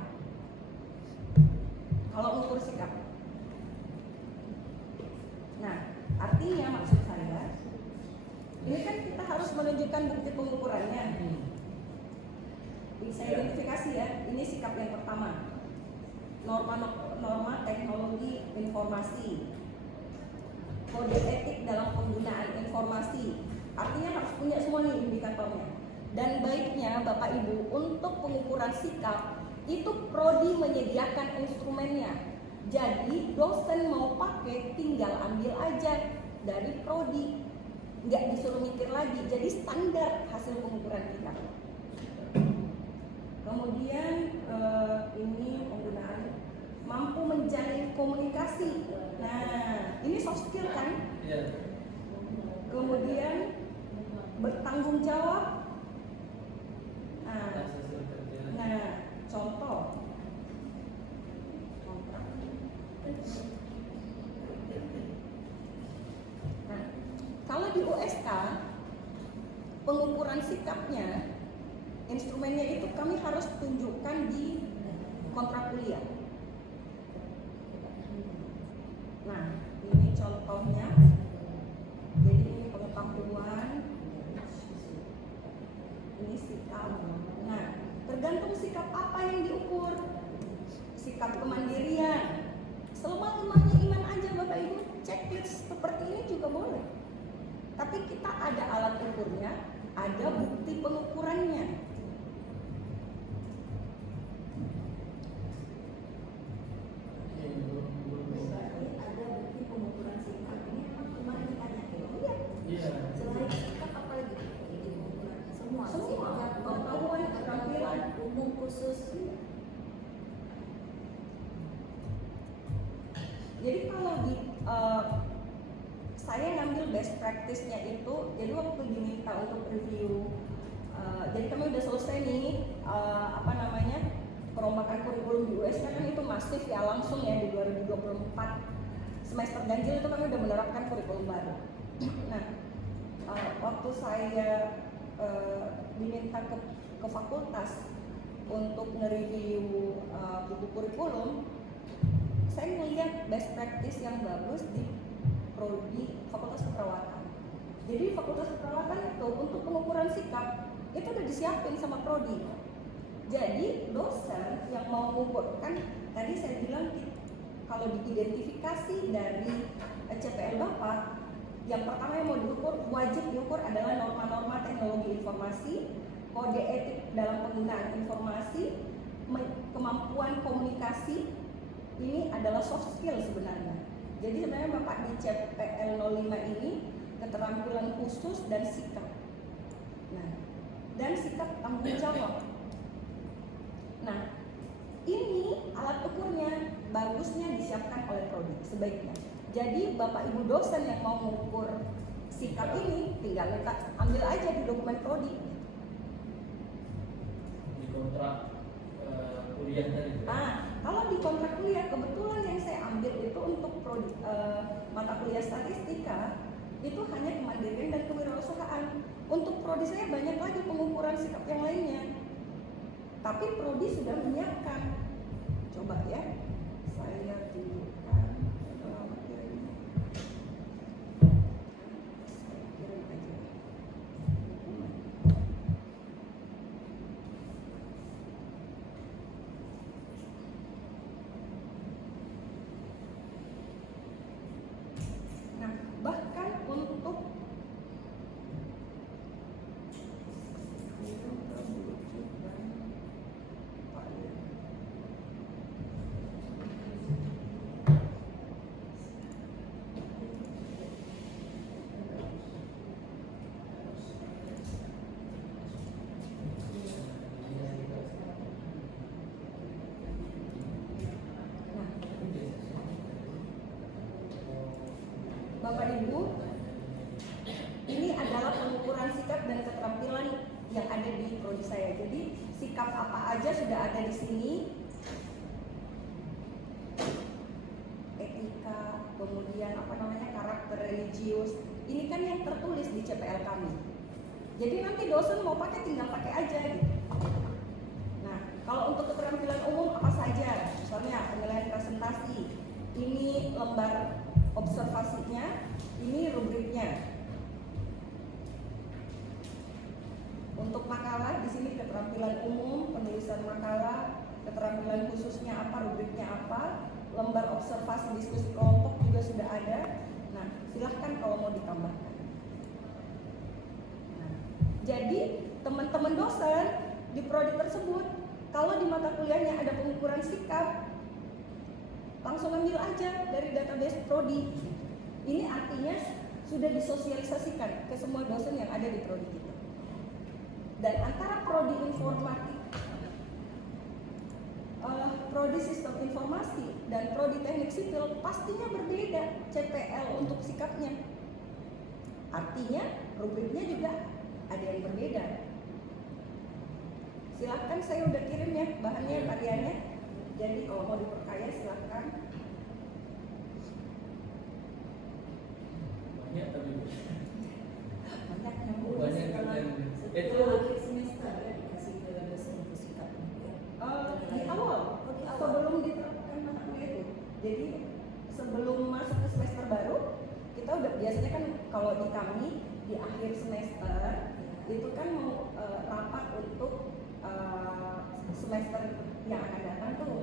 Kalau ngukur sikap. Nah, artinya maksud saya, ini kan kita harus menunjukkan bukti pengukurannya. Bisa identifikasi ya, ini sikap yang pertama. Norma teknologi informasi. Kode etik dalam penggunaan informasi. Artinya harus punya semua nih indikatornya. Dan baiknya Bapak Ibu untuk pengukuran sikap itu prodi menyediakan instrumennya. Jadi dosen mau pakai tinggal ambil aja dari prodi, nggak disuruh mikir lagi. Jadi standar hasil pengukuran kita. Kemudian ini penggunaan mampu menjalin komunikasi. Nah, ini soft skill kan? Iya. Kemudian bertanggung jawab. Nah, contoh. Nah, kalau di USK pengukuran sikapnya, instrumennya itu kami harus tunjukkan di kontrak kuliah. Nah, ini contohnya. Jadi ini pengetahuan, ini sikap. Nah, tergantung sikap apa yang diukur. Sikap kemandirian. Selemah-lemahnya iman aja Bapak Ibu, checklist seperti ini juga boleh. Tapi kita ada alat ukurnya, ada bukti pengukurannya. Ada bukti pengukuran sikap. Ini memang kemarin ditanya ya. Iya. Selain sikap apa lagi bukti pengukurannya? Semua. Pengetahuan, keterampilan, umum khusus. Jadi kalau di saya ngambil best practice-nya itu, jadi waktu diminta untuk review, jadi kami udah selesai nih perombakan kurikulum di USK kan itu masif ya, langsung ya di 2024 semester ganjil itu kami udah menerapkan kurikulum baru. Nah, waktu saya diminta ke fakultas untuk nge-review buku kurikulum, saya melihat best practice yang bagus di prodi Fakultas Keperawatan. Jadi Fakultas Keperawatan itu untuk pengukuran sikap itu udah disiapin sama prodi. Jadi dosen yang mau mengukur, kan tadi saya bilang kalau diidentifikasi dari CPL Bapak, yang pertama yang mau diukur, wajib diukur adalah norma-norma teknologi informasi, kode etik dalam penggunaan informasi, kemampuan komunikasi. Ini adalah soft skill sebenarnya. Jadi sebenarnya Bapak di CPL 05 ini keterampilan khusus dan sikap. Nah, dan sikap tanggung jawab. Nah, ini alat ukurnya bagusnya disiapkan oleh prodi sebaiknya. Jadi Bapak Ibu dosen yang mau mengukur sikap ini tinggal minta ambil aja di dokumen prodi. Di kontrak kuliah tadi. Kalau di kontrak kuliah, kebetulan yang saya ambil itu untuk mata kuliah statistika itu hanya kemandirian dan kewirausahaan. Untuk prodi saya banyak lagi pengukuran sikap yang lainnya. Tapi prodi sudah menyiapkan. Coba ya, saya tunjukkan dalam materinya. Saya kirim aja. Nah, bahkan untuk Bapak Ibu, Jadi sikap apa aja sudah ada di sini. Etika, kemudian karakter religius. Ini kan yang tertulis di CPL kami. Jadi nanti dosen mau pakai tinggal pakai aja gitu. Nah, kalau untuk keterampilan umum apa saja? Misalnya penilaian presentasi. Ini lembar observasinya, ini rubriknya. Untuk makalah di sini keterampilan umum, penulisan makalah, keterampilan khususnya apa, rubriknya apa, lembar observasi diskusi kelompok juga sudah ada. Nah, silahkan kalau mau ditambahkan. Nah, jadi teman-teman dosen di prodi tersebut, kalau di mata kuliahnya ada pengukuran sikap, langsung ambil aja dari database prodi. Ini artinya sudah disosialisasikan ke semua dosen yang ada di prodi kita. Dan antara prodi informatik, prodi sistem informasi dan prodi teknik sipil pastinya berbeda CPL untuk sikapnya. Artinya rubriknya juga ada yang berbeda. Silahkan, saya udah kirim ya bahannya, variannya. Jadi kalau mau diperkaya silahkan. Banyak tapi Banyak yang banyak kan. Itu Setelah akhir semester ya dikasih ke dosen untuk sikap ya. di awal, sebelum diterapkan mata kuliah itu. Jadi sebelum masuk ke semester baru, kita udah biasanya kan kalau di kami di akhir semester itu kan mau rapat untuk semester yang akan datang tuh.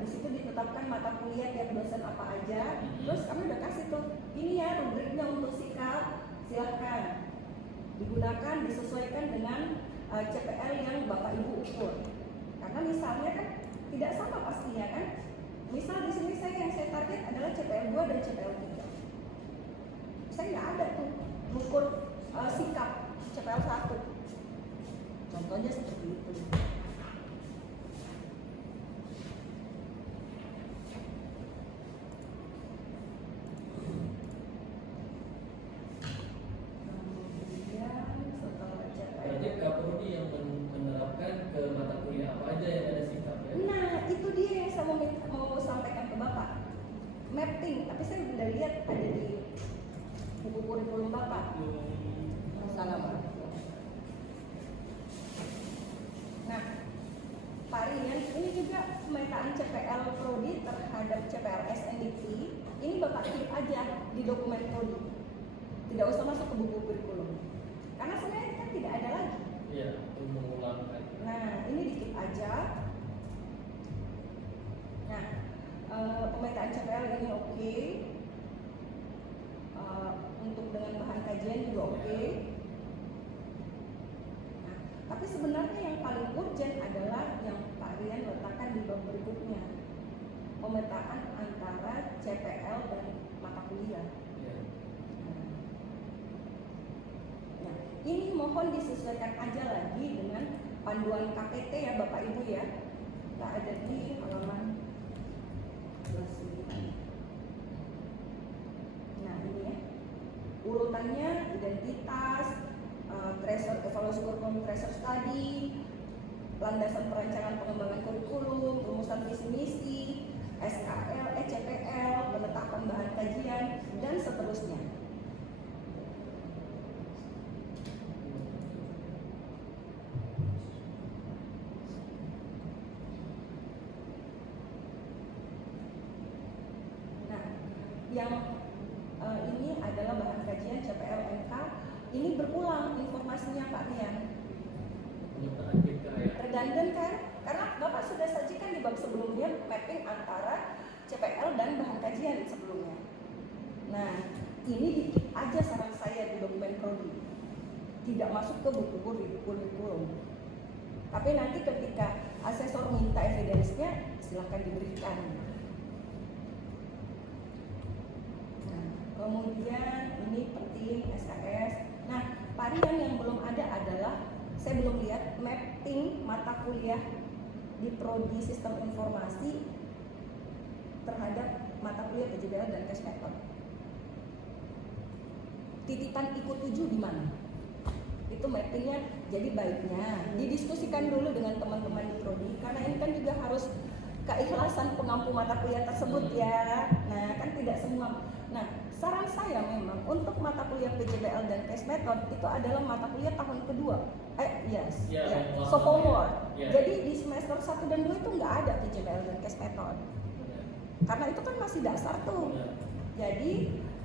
Di situ ditetapkan mata kuliah tiap dosen apa aja. Terus kami udah kasih tuh, ini ya rubriknya untuk sikap, silahkan digunakan, disesuaikan dengan CPL yang Bapak Ibu ukur. Karena misalnya kan tidak sama pastinya kan. Misal di sini yang saya target adalah CPL 2 dan CPL 3. Saya nggak ada tuh ukur sikap CPL 1. Contohnya seperti itu. berarti Kaprodi yang menerapkan ke mata kuliah apa aja yang ada sikap ya? Nah, itu dia yang saya mau sampaikan ke Bapak. Mapping, tapi saya udah lihat ada di buku kurikulum Bapak. Salah Pak. Nah, Pak Rian, ini juga pemetaan CPL Prodi terhadap CPL SNDT. Ini Bapak keep aja di dokumen Prodi. Tidak usah masuk ke buku kurikulum. Karena sebenarnya kan tidak ada lagi. Iya, untuk mengulangkan. Nah, ini dikit aja. Nah, pemetaan CPL ini oke. Untuk dengan bahan kajian juga oke. Nah, tapi sebenarnya yang paling urgent adalah yang Pak Rian letakkan di bab berikutnya. Pemetaan antara CPL dan mata kuliah. Iya. Nah, ini mohon disesuaikan aja lagi dengan panduan KPT ya Bapak Ibu ya. Kita ada di halaman 29. Nah ini ya, urutannya identitas, tracer evaluasi kurikulum, tracer study, landasan perancangan pengembangan kurikulum, rumusan visi misi, SKL, ECPL, penetapan bahan kajian, dan seterusnya. Nah, yang ini adalah bahan kajian CPL MK. Ini berulang informasinya Pak Rian. Pemetaan BK ya. Redundant kan? Karena Bapak sudah sajikan di bab sebelumnya mapping antara CPL dan bahan kajian sebelumnya. Nah, ini dikit aja saran saya di dokumen prodi. Tidak masuk ke buku kurikulum. Tapi nanti ketika asesor minta evidence-nya, silahkan diberikan. Nah, kemudian ini penting SKS. Nah, varian yang belum ada adalah saya belum lihat mapping mata kuliah di prodi sistem informasi terhadap mata kuliah PJDL dan cash method. Titipan ikut 7 di mana? Itu mappingnya. Jadi baiknya didiskusikan dulu dengan teman-teman di prodi, karena ini kan juga harus keikhlasan pengampu mata kuliah tersebut ya. Nah kan tidak semua. Nah saran saya memang untuk mata kuliah PJBL dan case method itu adalah mata kuliah tahun kedua. Sophomore. Jadi di semester 1 dan 2 itu nggak ada PJBL dan case method. Karena itu kan masih dasar tuh. Jadi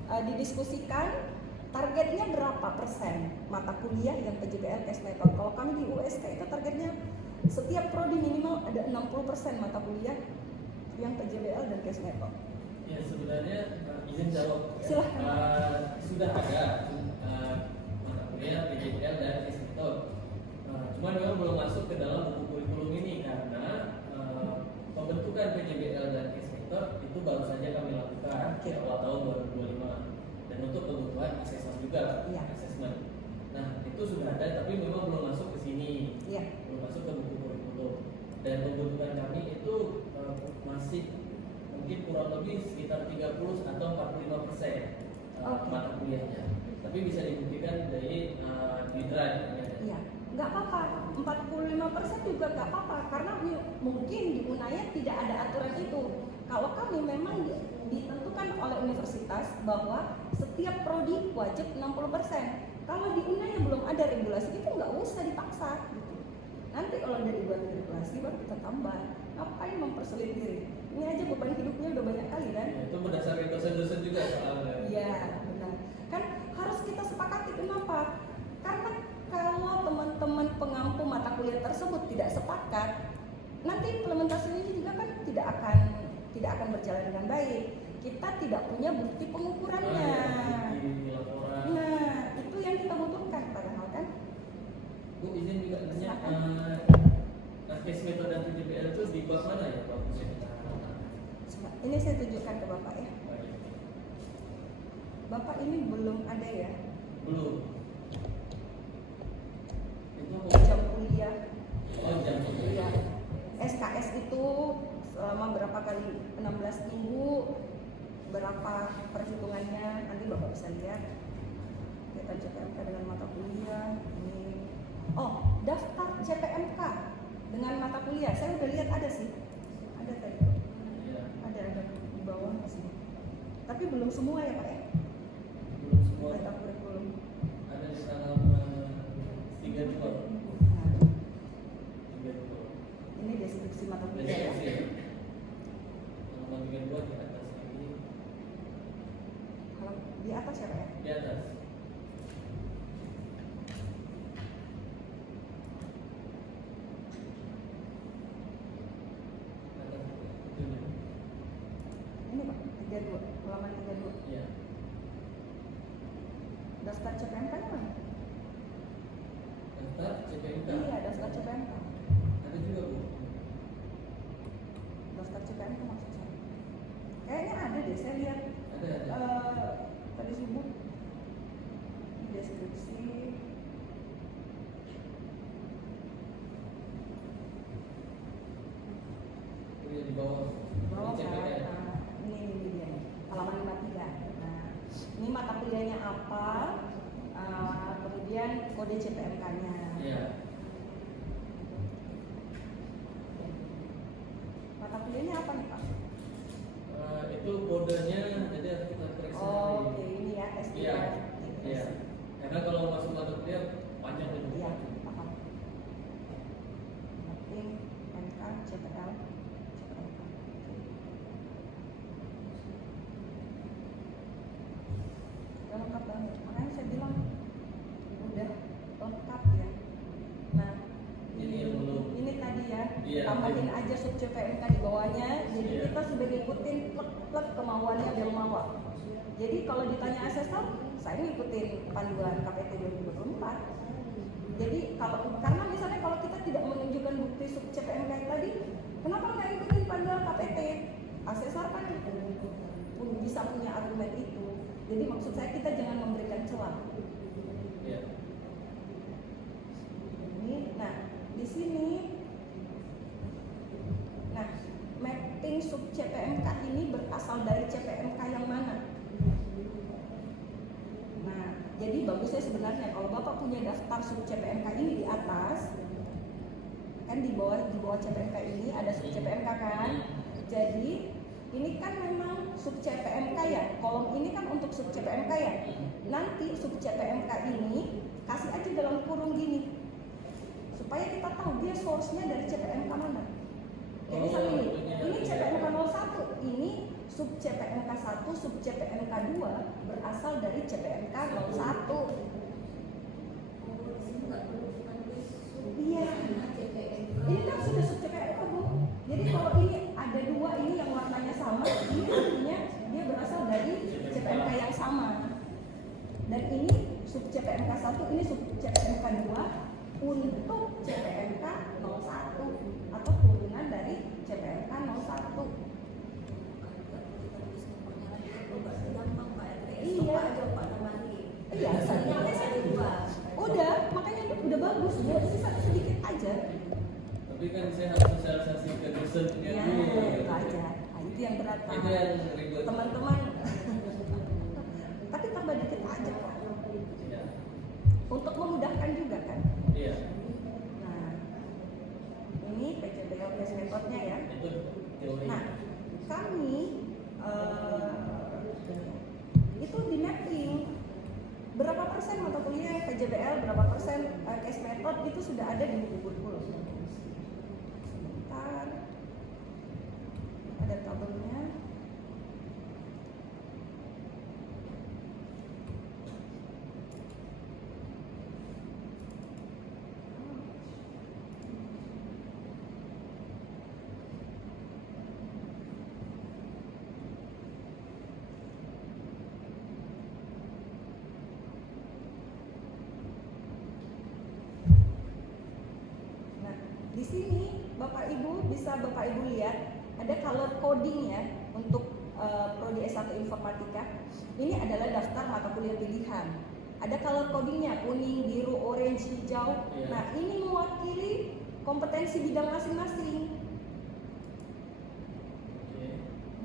didiskusikan targetnya berapa persen mata kuliah yang PJBL case method. Kalau kami di USK itu targetnya setiap prodi minimal ada 60% mata kuliah yang PJBL dan case method. Ya sebenarnya izin jawab. Silahkan. Sudah ada mata kuliah PJBL dan case method. Cuman memang belum masuk ke dalam buku kurikulum ini karena pembentukan PJBL dan case method itu baru saja kami lakukan di awal tahun 2025 dan untuk kebutuhan asesmen juga, asesmen. Nah itu sudah ada tapi memang belum masuk ke sini, belum masuk ke buku kurikulum. Dan pembentukan kami itu masih mungkin kurang lebih sekitar 30 atau 45% mata kuliahnya. Tapi bisa dibuktikan dari di drive. Iya, nggak apa-apa. 45% juga nggak apa-apa karena mungkin di Unaya tidak ada aturan itu. Kalau kami memang ditentukan oleh universitas bahwa setiap prodi wajib 60%. Kalau di Unaya belum ada regulasi itu nggak usah dipaksa. Gitu. Nanti kalau udah dibuat regulasi baru kita tambah. Ngapain mempersulit diri? Ini aja beban hidupnya udah banyak kali kan? Ya, itu berdasarkan dosen-dosen juga soalnya. Iya benar. Kan harus kita sepakati kenapa? Karena kalau teman-teman pengampu mata kuliah tersebut tidak sepakat, nanti implementasinya juga kan tidak akan berjalan dengan baik. Kita tidak punya bukti pengukurannya. Nah, itu yang kita butuhkan padahal kan. Bu izin juga nanya, case method dan PJBL itu di bab mana ya Pak? Ini saya tunjukkan ke Bapak ya. Bapak ini belum ada ya? Belum. Itu Jam kuliah. Oh, jam kuliah. SKS itu selama berapa kali 16 minggu berapa perhitungannya nanti Bapak bisa lihat. Kita CPMK dengan mata kuliah ini. Oh, daftar CPMK dengan mata kuliah. Saya udah lihat ada sih. Ada tadi. Iya. Ada di bawah masih. Tapi belum semua ya Pak ya? Belum semua. Data kurikulum. Ada di tanggal 32. Nah, 32. ini deskripsi mata kuliah ya. Tanggal 32 di atas lagi. Kalau di atas ya Pak ya? Di atas. Ini Pak, 32, halaman 32. Iya. Daftar CPMK nya mana? Daftar CPMK. Iya, daftar CPMK. Ada juga Bu. Daftar CPMK maksud saya. Kayaknya ada deh, saya lihat Ada. tadi subuh di deskripsi. Ini di bawah. Di bawah Di kan, CPMK. nah, ini dia nih, halaman 53. Nah, ini mata kuliahnya apa? Kemudian kode CPMK-nya. Iya. Mata kuliahnya apa nih Pak? Itu kodenya jadi harus kita periksa. Oh, oke, ini ya S3. Iya. Iya. Karena kalau masuk mata kuliah panjang itu. Iya, paham. Mapping, MK, CPL, CPMK. Udah lengkap banget. Makanya saya bilang udah lengkap ya. Nah, Ini yang belum. ini tadi ya, Iya. tambahin aja sub CPMK di bawahnya. Jadi Iya. kita sudah ngikutin plek kemauannya Belmawa. Jadi kalau ditanya asesor, saya ngikutin panduan KPT 2024. Jadi karena misalnya kalau kita tidak menunjukkan bukti sub CPMK tadi, kenapa nggak ikutin panduan KPT? Asesor kan bisa punya argumen itu. Jadi maksud saya kita jangan memberikan celah. Iya. Ini, nah di sini, nah mapping sub CPMK ini berasal dari CPMK yang mana? Nah, jadi bagus bagusnya sebenarnya kalau Bapak punya daftar sub CPNK ini di atas, kan di bawah CPNK ini ada sub CPNK kan. Jadi ini kan memang sub CPNK ya, kolom ini kan untuk sub CPNK ya. Nanti sub CPNK ini kasih aja dalam kurung gini, supaya kita tahu dia source-nya dari CPNK mana. Kayak misalnya ini CPNK 01, ini sub CPNK 1, sub CPNK 2 berasal dari CPNK 01. Iya. Ini kan sudah sub CPNK Bu. Jadi kalau ini ada dua ini yang warnanya sama, ini artinya dia berasal dari CPNK yang sama. Dan ini sub CPNK 1, ini sub CPNK 2 untuk CPNK 01 atau turunan dari CPNK 01. Iya. Iya, udah, makanya udah bagus, buat sisa sedikit aja. Tapi kan saya harus sosialisasi ke dosennya Ya, dulu. itu aja. Nah, itu yang berat Pak. Itu yang ribet. Teman-teman. Tapi tambah dikit aja Pak. Iya. Untuk memudahkan juga kan. Iya. Nah, ini PJBL test metode-nya ya. Itu teori. Nah, kami itu di mapping berapa persen mata kuliah PJBL, berapa persen case method itu sudah ada di buku kurikulum. Sebentar, ada tabelnya. Di sini Bapak Ibu bisa Bapak Ibu lihat ada color coding ya untuk prodi S1 Informatika. Ini adalah daftar mata kuliah pilihan. Ada color codingnya kuning, biru, orange, hijau. Iya. Nah ini mewakili kompetensi bidang masing-masing. Oke.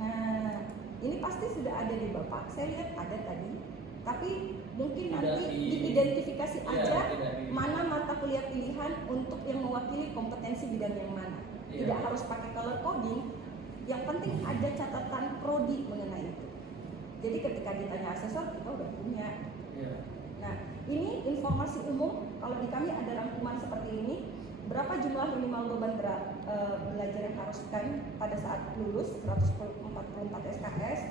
Nah ini pasti sudah ada di Bapak. Saya lihat ada tadi. Tapi mungkin nanti diidentifikasi Iya, aja tidak di- mana mata kuliah pilihan untuk yang mewakili kompetensi bidang yang mana. Iya. Tidak harus pakai color coding. Yang penting ada catatan prodi mengenai itu. Jadi ketika ditanya asesor kita udah punya. Iya. Nah ini informasi umum. Kalau di kami ada rangkuman seperti ini. Berapa jumlah minimal beban belajar yang haruskan pada saat lulus 144 SKS.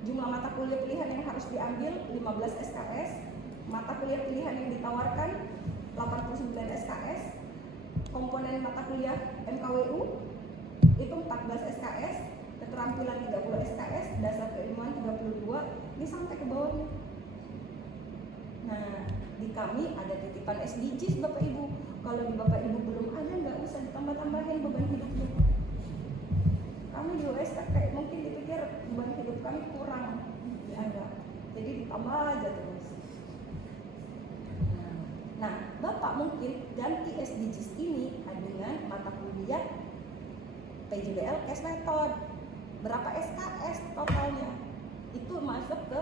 Jumlah mata kuliah pilihan yang harus diambil 15 SKS, mata kuliah pilihan yang ditawarkan 89 SKS, komponen mata kuliah MKWU itu 14 SKS, keterampilan 30 SKS, dasar keilmuan 32, ini sampai ke bawah. Nah, di kami ada titipan SDGs Bapak Ibu. Kalau di Bapak Ibu belum ada, nggak usah ditambah-tambahin beban hidupnya. Kami di USK mungkin dipikir beban hidup kami kurang, ada, jadi ditambah aja terus. Nah, Bapak mungkin ganti SDGs ini dengan mata kuliah PJBL case method. Berapa SKS totalnya? Itu masuk ke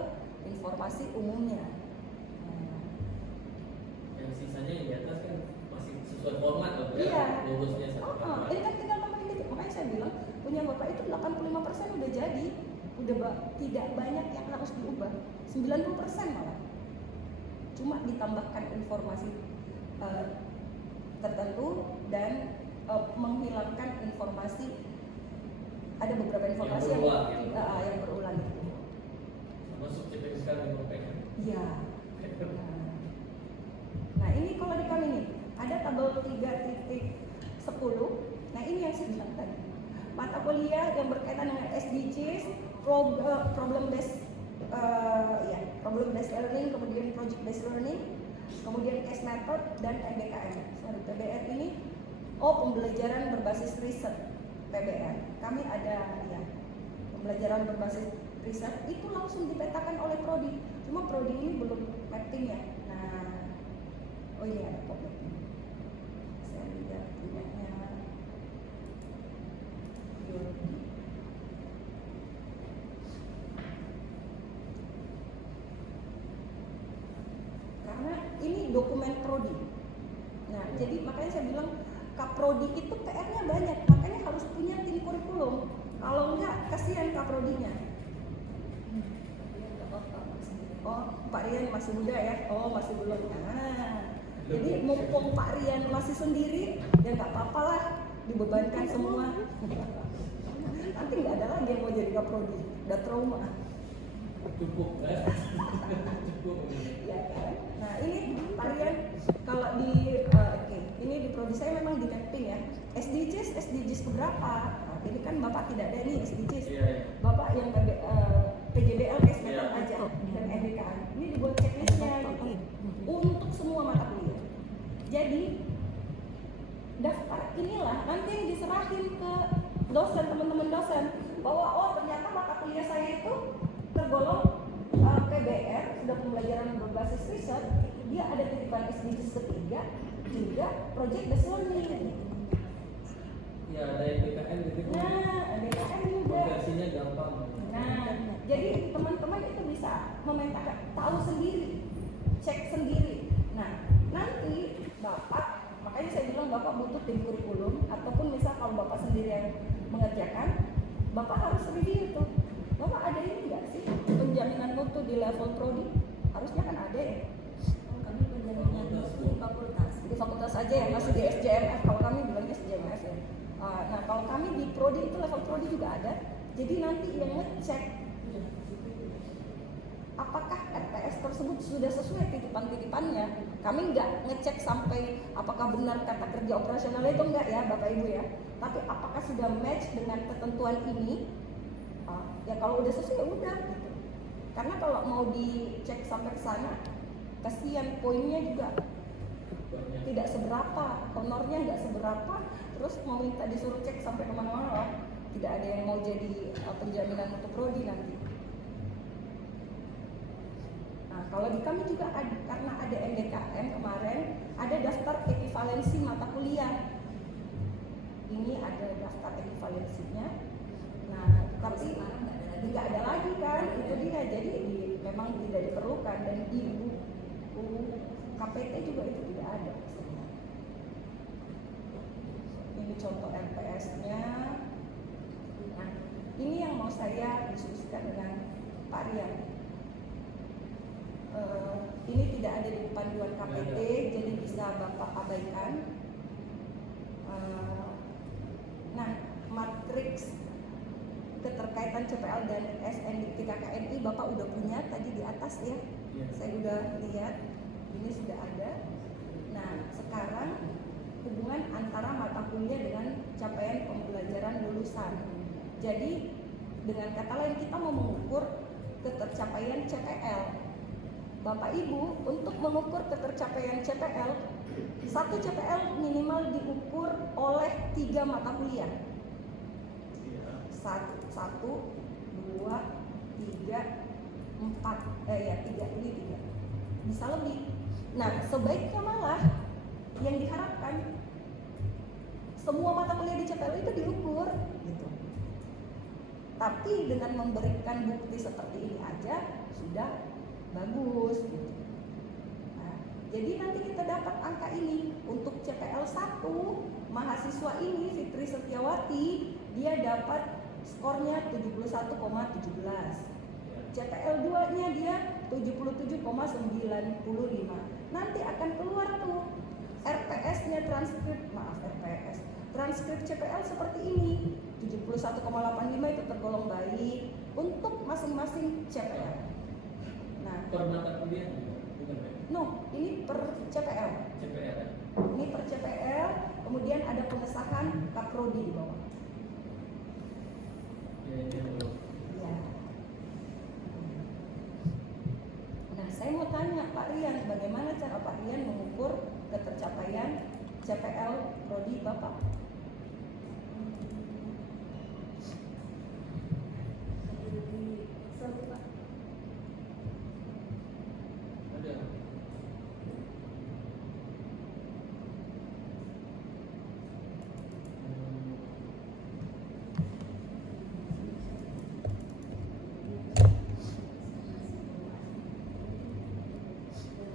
informasi umumnya. Yang sisanya yang di atas kan masih sesuai format loh ya. Iya. Lulusnya satu format. Ini kan tinggal tambahin dikit. Makanya saya bilang punya Bapak itu 85% udah jadi, tidak banyak yang harus diubah, 90% malah. Cuma ditambahkan informasi tertentu dan menghilangkan informasi. Ada beberapa informasi Yang berulang, gitu. yang berulang itu. Masuk CPNK 5 PN. Iya. Nah ini kalau di kami nih ada tabel 3.10. Nah ini yang saya bilang tadi. Mata kuliah yang berkaitan dengan SDGs, problem based learning, kemudian project based learning, kemudian case method dan MBKM. Sorry, PBR ini pembelajaran berbasis riset PBR. Kami ada ya pembelajaran berbasis riset itu langsung dipetakan oleh prodi. Cuma prodi ini belum mapping ya. Nah, ini ada problem. Saya lihat punyanya. Karena ini dokumen prodi. Nah, jadi makanya saya bilang Kaprodi itu PR-nya banyak, makanya harus punya tim kurikulum. Kalau enggak, kasihan Kaprodinya. Oh, Pak Rian masih muda ya? Oh, masih belum. Nah, jadi mumpung Pak Rian masih sendiri, ya nggak apa-apa lah, dibebankan semua. Nanti nggak ada lagi yang mau jadi Kaprodi, udah trauma. Cukup kan? Cukup. Ya kan? Nah ini Pak Rian, kalau di ini di prodi saya memang di mapping ya. SDGs keberapa? Nah, ini kan Bapak tidak ada nih SDGs. Iya, iya. Bapak yang PJBL kesehatan Iya. aja dan MBKN. Ini dibuat checklistnya gitu. Untuk semua mata kuliah. Jadi daftar inilah nanti yang diserahin ke dosen, teman-teman dosen, bahwa oh ternyata mata kuliah saya itu tergolong PBR, sudah pembelajaran berbasis riset, dia ada titipan SDGs ketiga, juga project based learning. Ya ada yang BKN gitu. Nah, BKN juga. Konversinya gampang. Nah, jadi teman-teman itu bisa memetakan, tahu sendiri, cek sendiri. Nah, nanti Bapak, makanya saya bilang Bapak butuh tim kurikulum, ataupun misal kalau Bapak sendiri yang mengerjakan, Bapak harus review itu. Bapak ada ini nggak sih penjaminan mutu di level prodi? Harusnya kan ada ya. Kami penjaminan mutu di fakultas. Di fakultas aja ya, masih di SJMF. Kalau kami bilangnya SJMF ya. Nah kalau kami di prodi itu level prodi juga ada. Jadi nanti yang ngecek apakah RTS tersebut sudah sesuai titipan-titipannya. Kami nggak ngecek sampai apakah benar kata kerja operasional itu enggak ya Bapak Ibu ya. Tapi apakah sudah match dengan ketentuan ini? Ya kalau udah sesuai udah gitu. Karena kalau mau dicek sampai ke sana, kasihan poinnya juga Banyak. tidak seberapa, honornya nggak seberapa, terus mau minta disuruh cek sampai kemana-mana, tidak ada yang mau jadi penjaminan untuk prodi nanti. Nah kalau di kami juga ada, karena ada MDKM kemarin, ada daftar ekivalensi mata kuliah. Ini ada daftar ekivalensinya. Nah tapi nggak ada lagi kan, itu dia. Jadi memang tidak diperlukan, dan di buku KPT juga itu tidak ada. Ini contoh LPS-nya. Nah, ini yang mau saya diskusikan dengan Pak Rian. Ini tidak ada di panduan KPT, jadi bisa Bapak abaikan. Nah, matriks keterkaitan CPL dan SNDT KKNI Bapak udah punya tadi di atas ya. Ya. Saya udah lihat, ini sudah ada. Nah, sekarang hubungan antara mata kuliah dengan capaian pembelajaran lulusan. Jadi dengan kata lain kita mau mengukur ketercapaian CPL. Bapak Ibu, untuk mengukur ketercapaian CPL, satu CPL minimal diukur oleh 3 mata kuliah. 1, 2, 3, 4, 3, ini 3. Bisa lebih. Nah, sebaiknya malah yang diharapkan semua mata kuliah di CPL itu diukur gitu. Tapi dengan memberikan bukti seperti ini aja sudah bagus gitu. Nah, jadi nanti kita dapat angka ini untuk CPL 1 mahasiswa ini Fitri Setiawati dia dapat skornya 71,17. CPL 2 nya dia 77,95. Nanti akan keluar tuh RPS nya transkrip CPL seperti ini. 71,85 itu tergolong baik untuk masing-masing CPL. Nah, Per mata kuliah bukan ya? no, ini per CPL. CPR. Ini per CPL, kemudian ada pengesahan Kaprodi di bawah. Ya, ini belum. Ya. Nah, saya mau tanya Pak Rian, bagaimana cara Pak Rian mengukur ketercapaian CPL Prodi Bapak? Ada.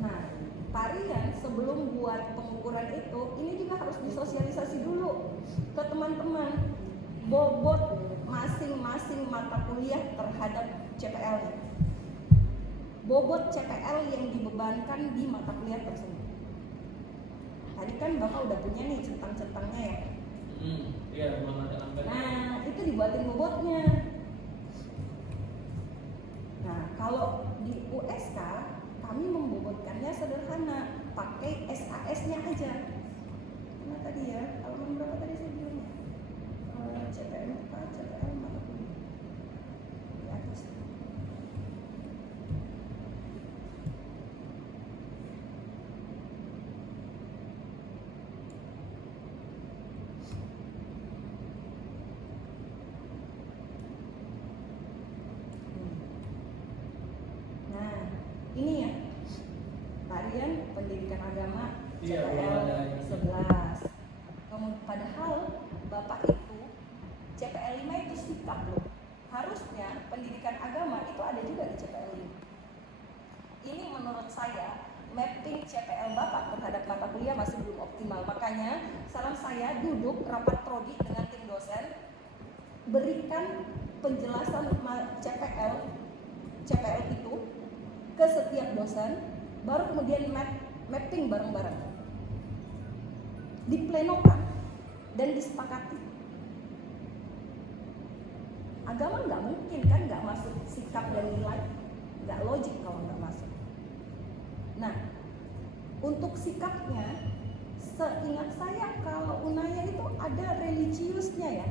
Nah, Pak Rian sebelum buat pengukuran itu, ini juga harus disosialisasi dulu ke teman-teman bobot masing-masing mata kuliah terhadap CPL-nya. Bobot CPL yang dibebankan di mata kuliah tersebut. Tadi kan Bapak udah punya nih centang-centangnya ya. Iya, memang ada angka. Nah, itu dibuatin bobotnya. Nah, kalau di USK kami membobotkannya sederhana, pakai SAS-nya aja. Karena tadi ya, kalau berapa tadi saya bilang CPL mana kuliah di atas. Nah, ini ya, varian pendidikan agama Iya, CPL belum ada ini. 11. Padahal Bapak itu CPL 5 itu sikap loh. Harusnya pendidikan agama itu ada juga di CPL 5. Ini menurut saya mapping CPL Bapak terhadap mata kuliah masih belum optimal. Makanya saran saya duduk rapat prodi dengan tim dosen, berikan penjelasan CPL itu ke setiap dosen, baru kemudian mapping bareng-bareng, diplenokan dan disepakati. Agama nggak mungkin kan nggak masuk sikap dan nilai, nggak logik kalau nggak masuk. Nah, untuk sikapnya, seingat saya kalau Unaya itu ada religiusnya ya.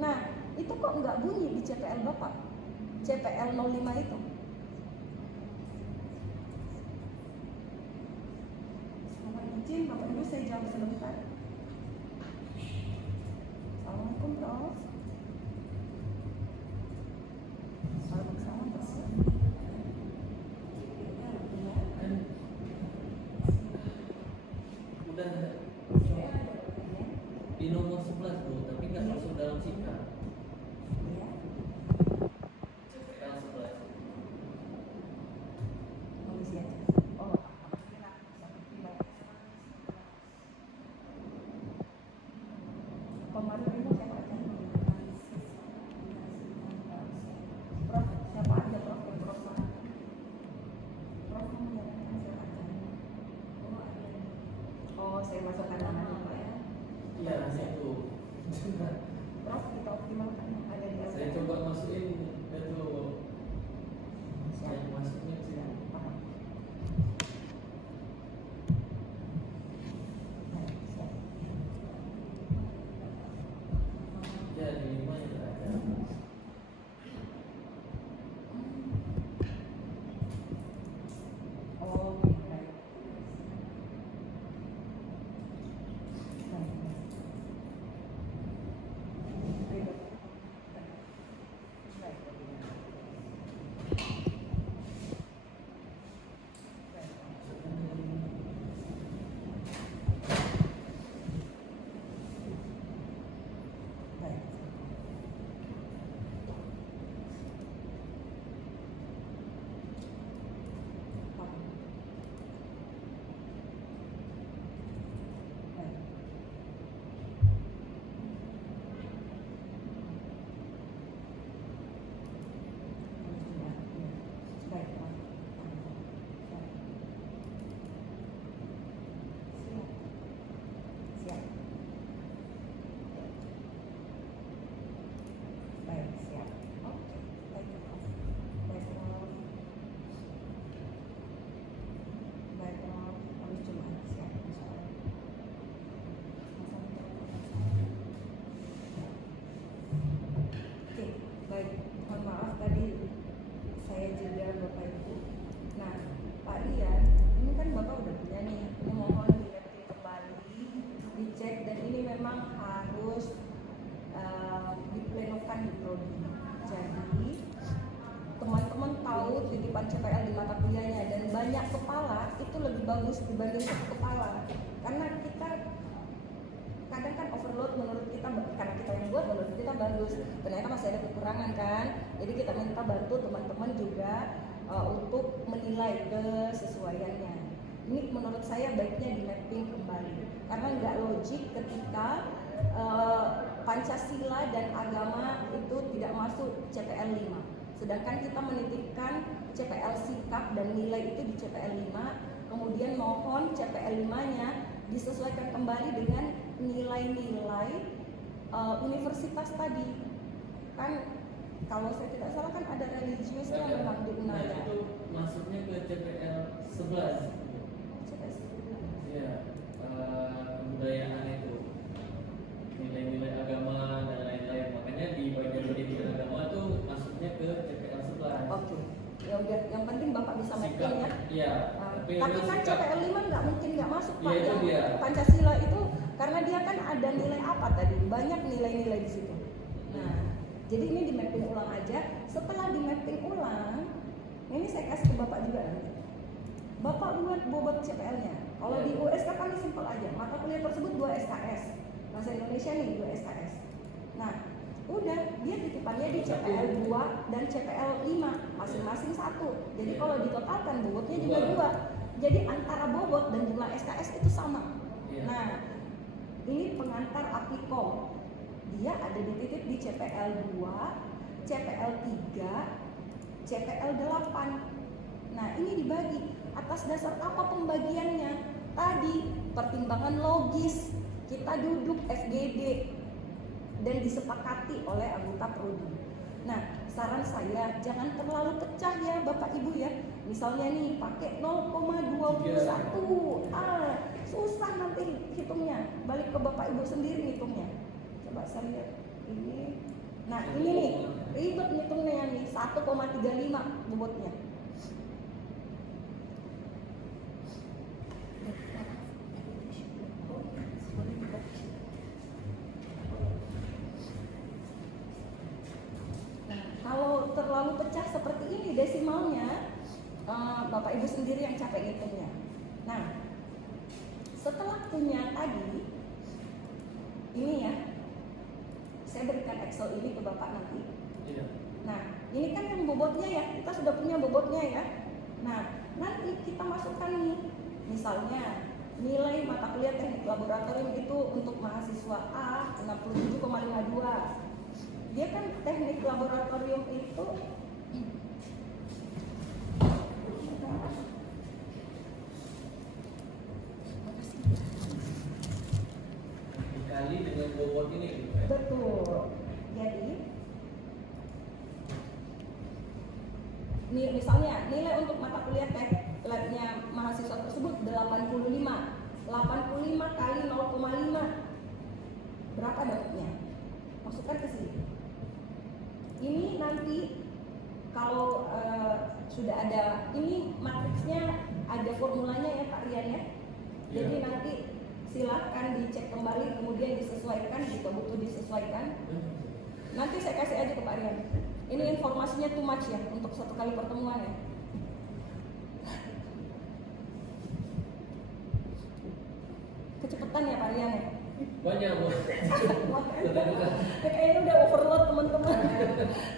Nah, itu kok nggak bunyi di CPL Bapak, CPL 05 itu. Mohon izin Bapak Ibu saya jawab sebentar. Assalamualaikum Prof. Waalaikumsalam Prof. Udah di nomor 11 Bu, tapi nggak masuk dalam sikap. CPL 11. Saya masukkan namanya Pak ya. Iya, situ. Prof, kita optimalkan yang ada di Saya coba masukin itu. Saya masukin sih. Ya, di 5 ya ada. Oh, baik. titipan CPL di mata kuliahnya, dan banyak kepala itu lebih bagus dibanding satu kepala, karena kita kadang kan overload menurut kita, karena kita yang buat menurut kita bagus, ternyata masih ada kekurangan kan. Jadi kita minta bantu teman-teman juga untuk menilai kesesuaiannya. Ini menurut saya baiknya di mapping kembali, karena nggak logik ketika Pancasila dan agama itu tidak masuk CPL 5. Sedangkan kita menitipkan CPL sikap dan nilai itu di CPL 5, kemudian mohon CPL 5-nya disesuaikan kembali dengan nilai-nilai universitas tadi. Kan kalau saya tidak salah kan ada religiusnya memang di Nah, UNAYA. itu masuknya ke CPL 11. CPL 11. Iya, kebudayaan itu, nilai-nilai agama dan lain-lain. Makanya di bagian pendidikan agama tuh masuknya ke CPL 11. Oke. Ya udah, yang penting Bapak bisa mapping ya. Iya. Tapi kan CPL 5 nggak mungkin nggak masuk Pak. Iya, itu Yang dia. Pancasila itu karena dia kan ada nilai apa tadi? Banyak nilai-nilai di situ. Nah, jadi ini di mapping ulang aja. Setelah di mapping ulang, ini saya kasih ke Bapak juga nanti. Bapak buat bobot CPL-nya. Kalau di USK kan simpel aja. Mata kuliah tersebut 2 SKS. Bahasa Indonesia nih 2 SKS. Nah, udah dia titipannya di CPL 2 dan CPL 5 masing-masing 1. Jadi kalau ditotalkan bobotnya juga 2. Jadi antara bobot dan jumlah SKS itu sama. Iya. Nah, ini pengantar Applikom. Dia ada dititip di CPL 2, CPL 3, CPL 8. Nah, ini dibagi atas dasar apa pembagiannya? Tadi pertimbangan logis. Kita duduk FGD dan disepakati oleh anggota prodi. Nah, saran saya jangan terlalu pecah ya Bapak Ibu ya. Misalnya nih pakai 0,21. Susah nanti hitungnya. Balik ke Bapak Ibu sendiri hitungnya. Coba saya lihat ini. Nah, ini nih ribet ngitungnya nih 1,35 bobotnya. Kalau terlalu pecah seperti ini desimalnya, Bapak Ibu sendiri yang capek ngitungnya. Nah, setelah punya tadi, ini ya, saya berikan Excel ini ke Bapak nanti. Iya. Nah, ini kan yang bobotnya ya, kita sudah punya bobotnya ya. Nah, nanti kita masukkan nih, misalnya nilai mata kuliah teknik laboratorium itu untuk mahasiswa A 67,52. Dia kan teknik laboratorium itu Dikali dengan bobot ini. betul. Jadi misalnya nilai untuk mata kuliah labnya mahasiswa tersebut 85. 85 kali 0,5 berapa dapatnya? Masukkan ke sini. Ini nanti kalau sudah ada, ini matriksnya ada formulanya ya Pak Rian ya. Jadi Iya. nanti silahkan dicek kembali, kemudian disesuaikan jika butuh disesuaikan. Nanti saya kasih aja ke Pak Rian. Ini informasinya too much ya untuk satu kali pertemuan ya. Kecepatan ya Pak Rian ya. Banyak Bu. Kayaknya udah overload teman-teman.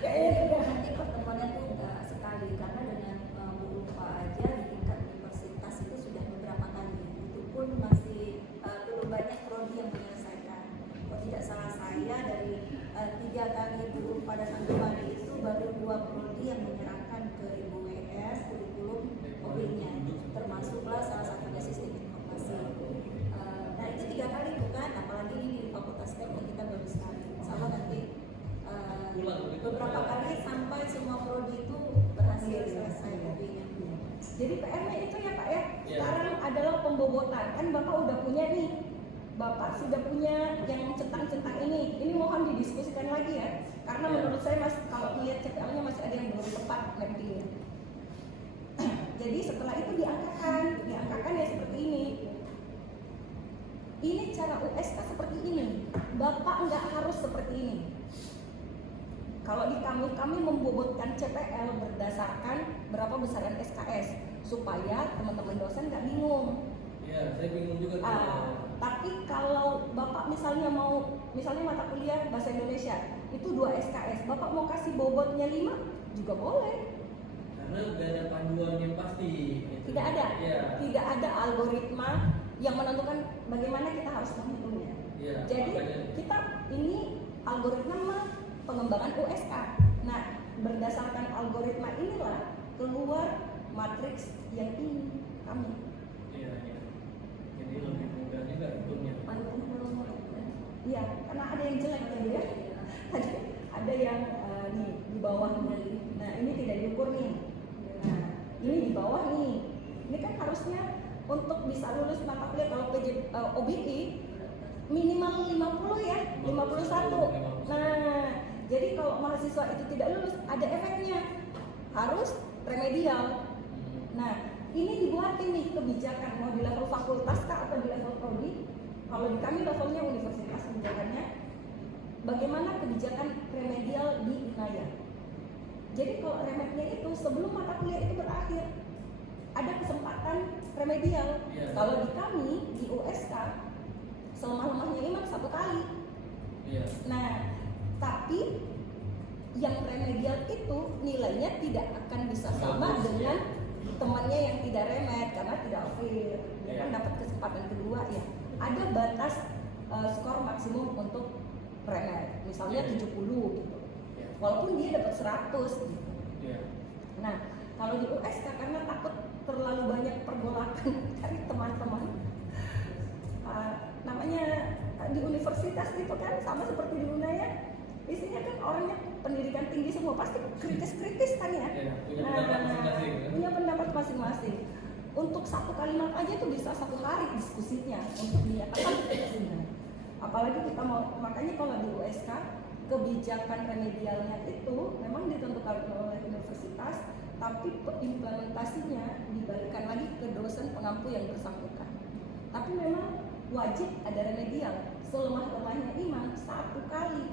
Kayaknya udah. Nanti pertemuannya tuh nggak sekali, karena dengan Bu Ulfa aja di tingkat universitas itu sudah beberapa kali. Itu pun masih belum banyak prodi yang menyelesaikan. Kalau tidak salah saya dari 3 kali Bu Ulfa dan Anggumani itu baru 2 prodi yang menyerahkan ke Ibu WS kurikulum mobilnya, termasuklah salah satunya sistem informasi. Nah itu 3 kali bukan, apalagi ini di Fakultas Teknik kita baru sekali. Sama nanti beberapa kali sampai semua prodi itu berhasil selesai kopinya. Jadi PR-nya itu ya Pak ya. Iya. Sekarang adalah pembobotan. Kan Bapak udah punya nih. Bapak sudah punya yang centang-centang ini. Ini mohon didiskusikan lagi ya. Karena Iya. menurut saya kalau melihat CPL-nya masih ada yang belum tepat mappingnya. Jadi setelah itu diangkakan ya seperti ini. Ini cara USK seperti ini. Bapak nggak harus seperti ini. Kalau di kami membobotkan CPL berdasarkan berapa besaran SKS supaya teman-teman dosen nggak bingung. Iya, saya bingung juga. Tapi kalau Bapak misalnya mata kuliah bahasa Indonesia itu 2 SKS, Bapak mau kasih bobotnya 5 juga boleh. Karena gak ada panduan yang pasti pasti. Gitu. Tidak ada, Iya. tidak ada algoritma yang menentukan bagaimana kita harus menghitungnya. Iya, Jadi makanya. kita ini algoritma pengembangan USK. Nah, berdasarkan algoritma inilah keluar matriks yang ini kami. Iya, iya. Jadi lebih mudah juga hitungnya. Iya, karena ada yang jelek tadi ya. Ada yang nih di bawah nih. Nah, ini tidak diukur nih. Nah, ini di bawah nih. Ini kan harusnya untuk bisa lulus mata kuliah kalau PJ OBI minimal 50 ya, 51. Nah, jadi kalau mahasiswa itu tidak lulus ada efeknya. Harus remedial. Nah, ini dibuatin nih kebijakan mau di level fakultas kah atau di level prodi. Kalau di kami levelnya universitas kebijakannya bagaimana kebijakan remedial di Unaya. Jadi kalau remednya itu sebelum mata kuliah itu berakhir ada kesempatan remedial. Iya. Kalau di kami di USK selemah-lemahnya iman 1 kali. Iya. Nah, tapi yang remedial itu nilainya tidak akan bisa sama Bagus, dengan ya. temannya yang tidak remed karena tidak fair. Dia kan Iya. dapat kesempatan kedua ya. Ada batas skor maksimum untuk remed, misalnya Iya. 70 gitu. Iya. Walaupun dia dapat 100 gitu. Iya. Nah, kalau di USK karena takut terlalu banyak pergolakan dari teman-teman, namanya di universitas gitu kan sama seperti di Unaya, isinya kan orangnya pendidikan tinggi semua pasti kritis-kritis kan ya. Iya, punya pendapat masing-masing, ya. Punya pendapat masing-masing. Untuk satu kalimat aja tuh bisa 1 hari diskusinya untuk dinyatakan kritisnya. Apalagi kita mau, makanya kalau di USK kebijakan remedialnya itu memang ditentukan oleh universitas, tapi implementasinya dibalikan lagi ke dosen pengampu yang bersangkutan. Tapi memang wajib ada remedial, selemah-lemahnya iman 1 kali.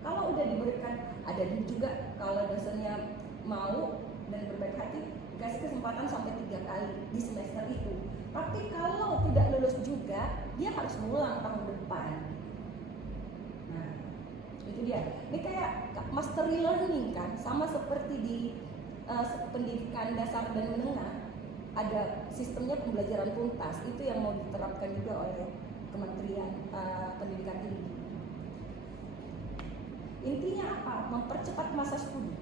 Kalau udah diberikan, ada juga kalau dosennya mau dan berbaik hati dikasih kesempatan sampai 3 kali di semester itu. Tapi kalau tidak lulus juga, dia harus ngulang tahun depan. Nah, itu dia. Ini kayak mastery learning kan, sama seperti di pendidikan dasar dan menengah. Ada sistemnya pembelajaran tuntas, itu yang mau diterapkan juga oleh Kementerian Pendidikan Tinggi. Intinya apa? Mempercepat masa studi.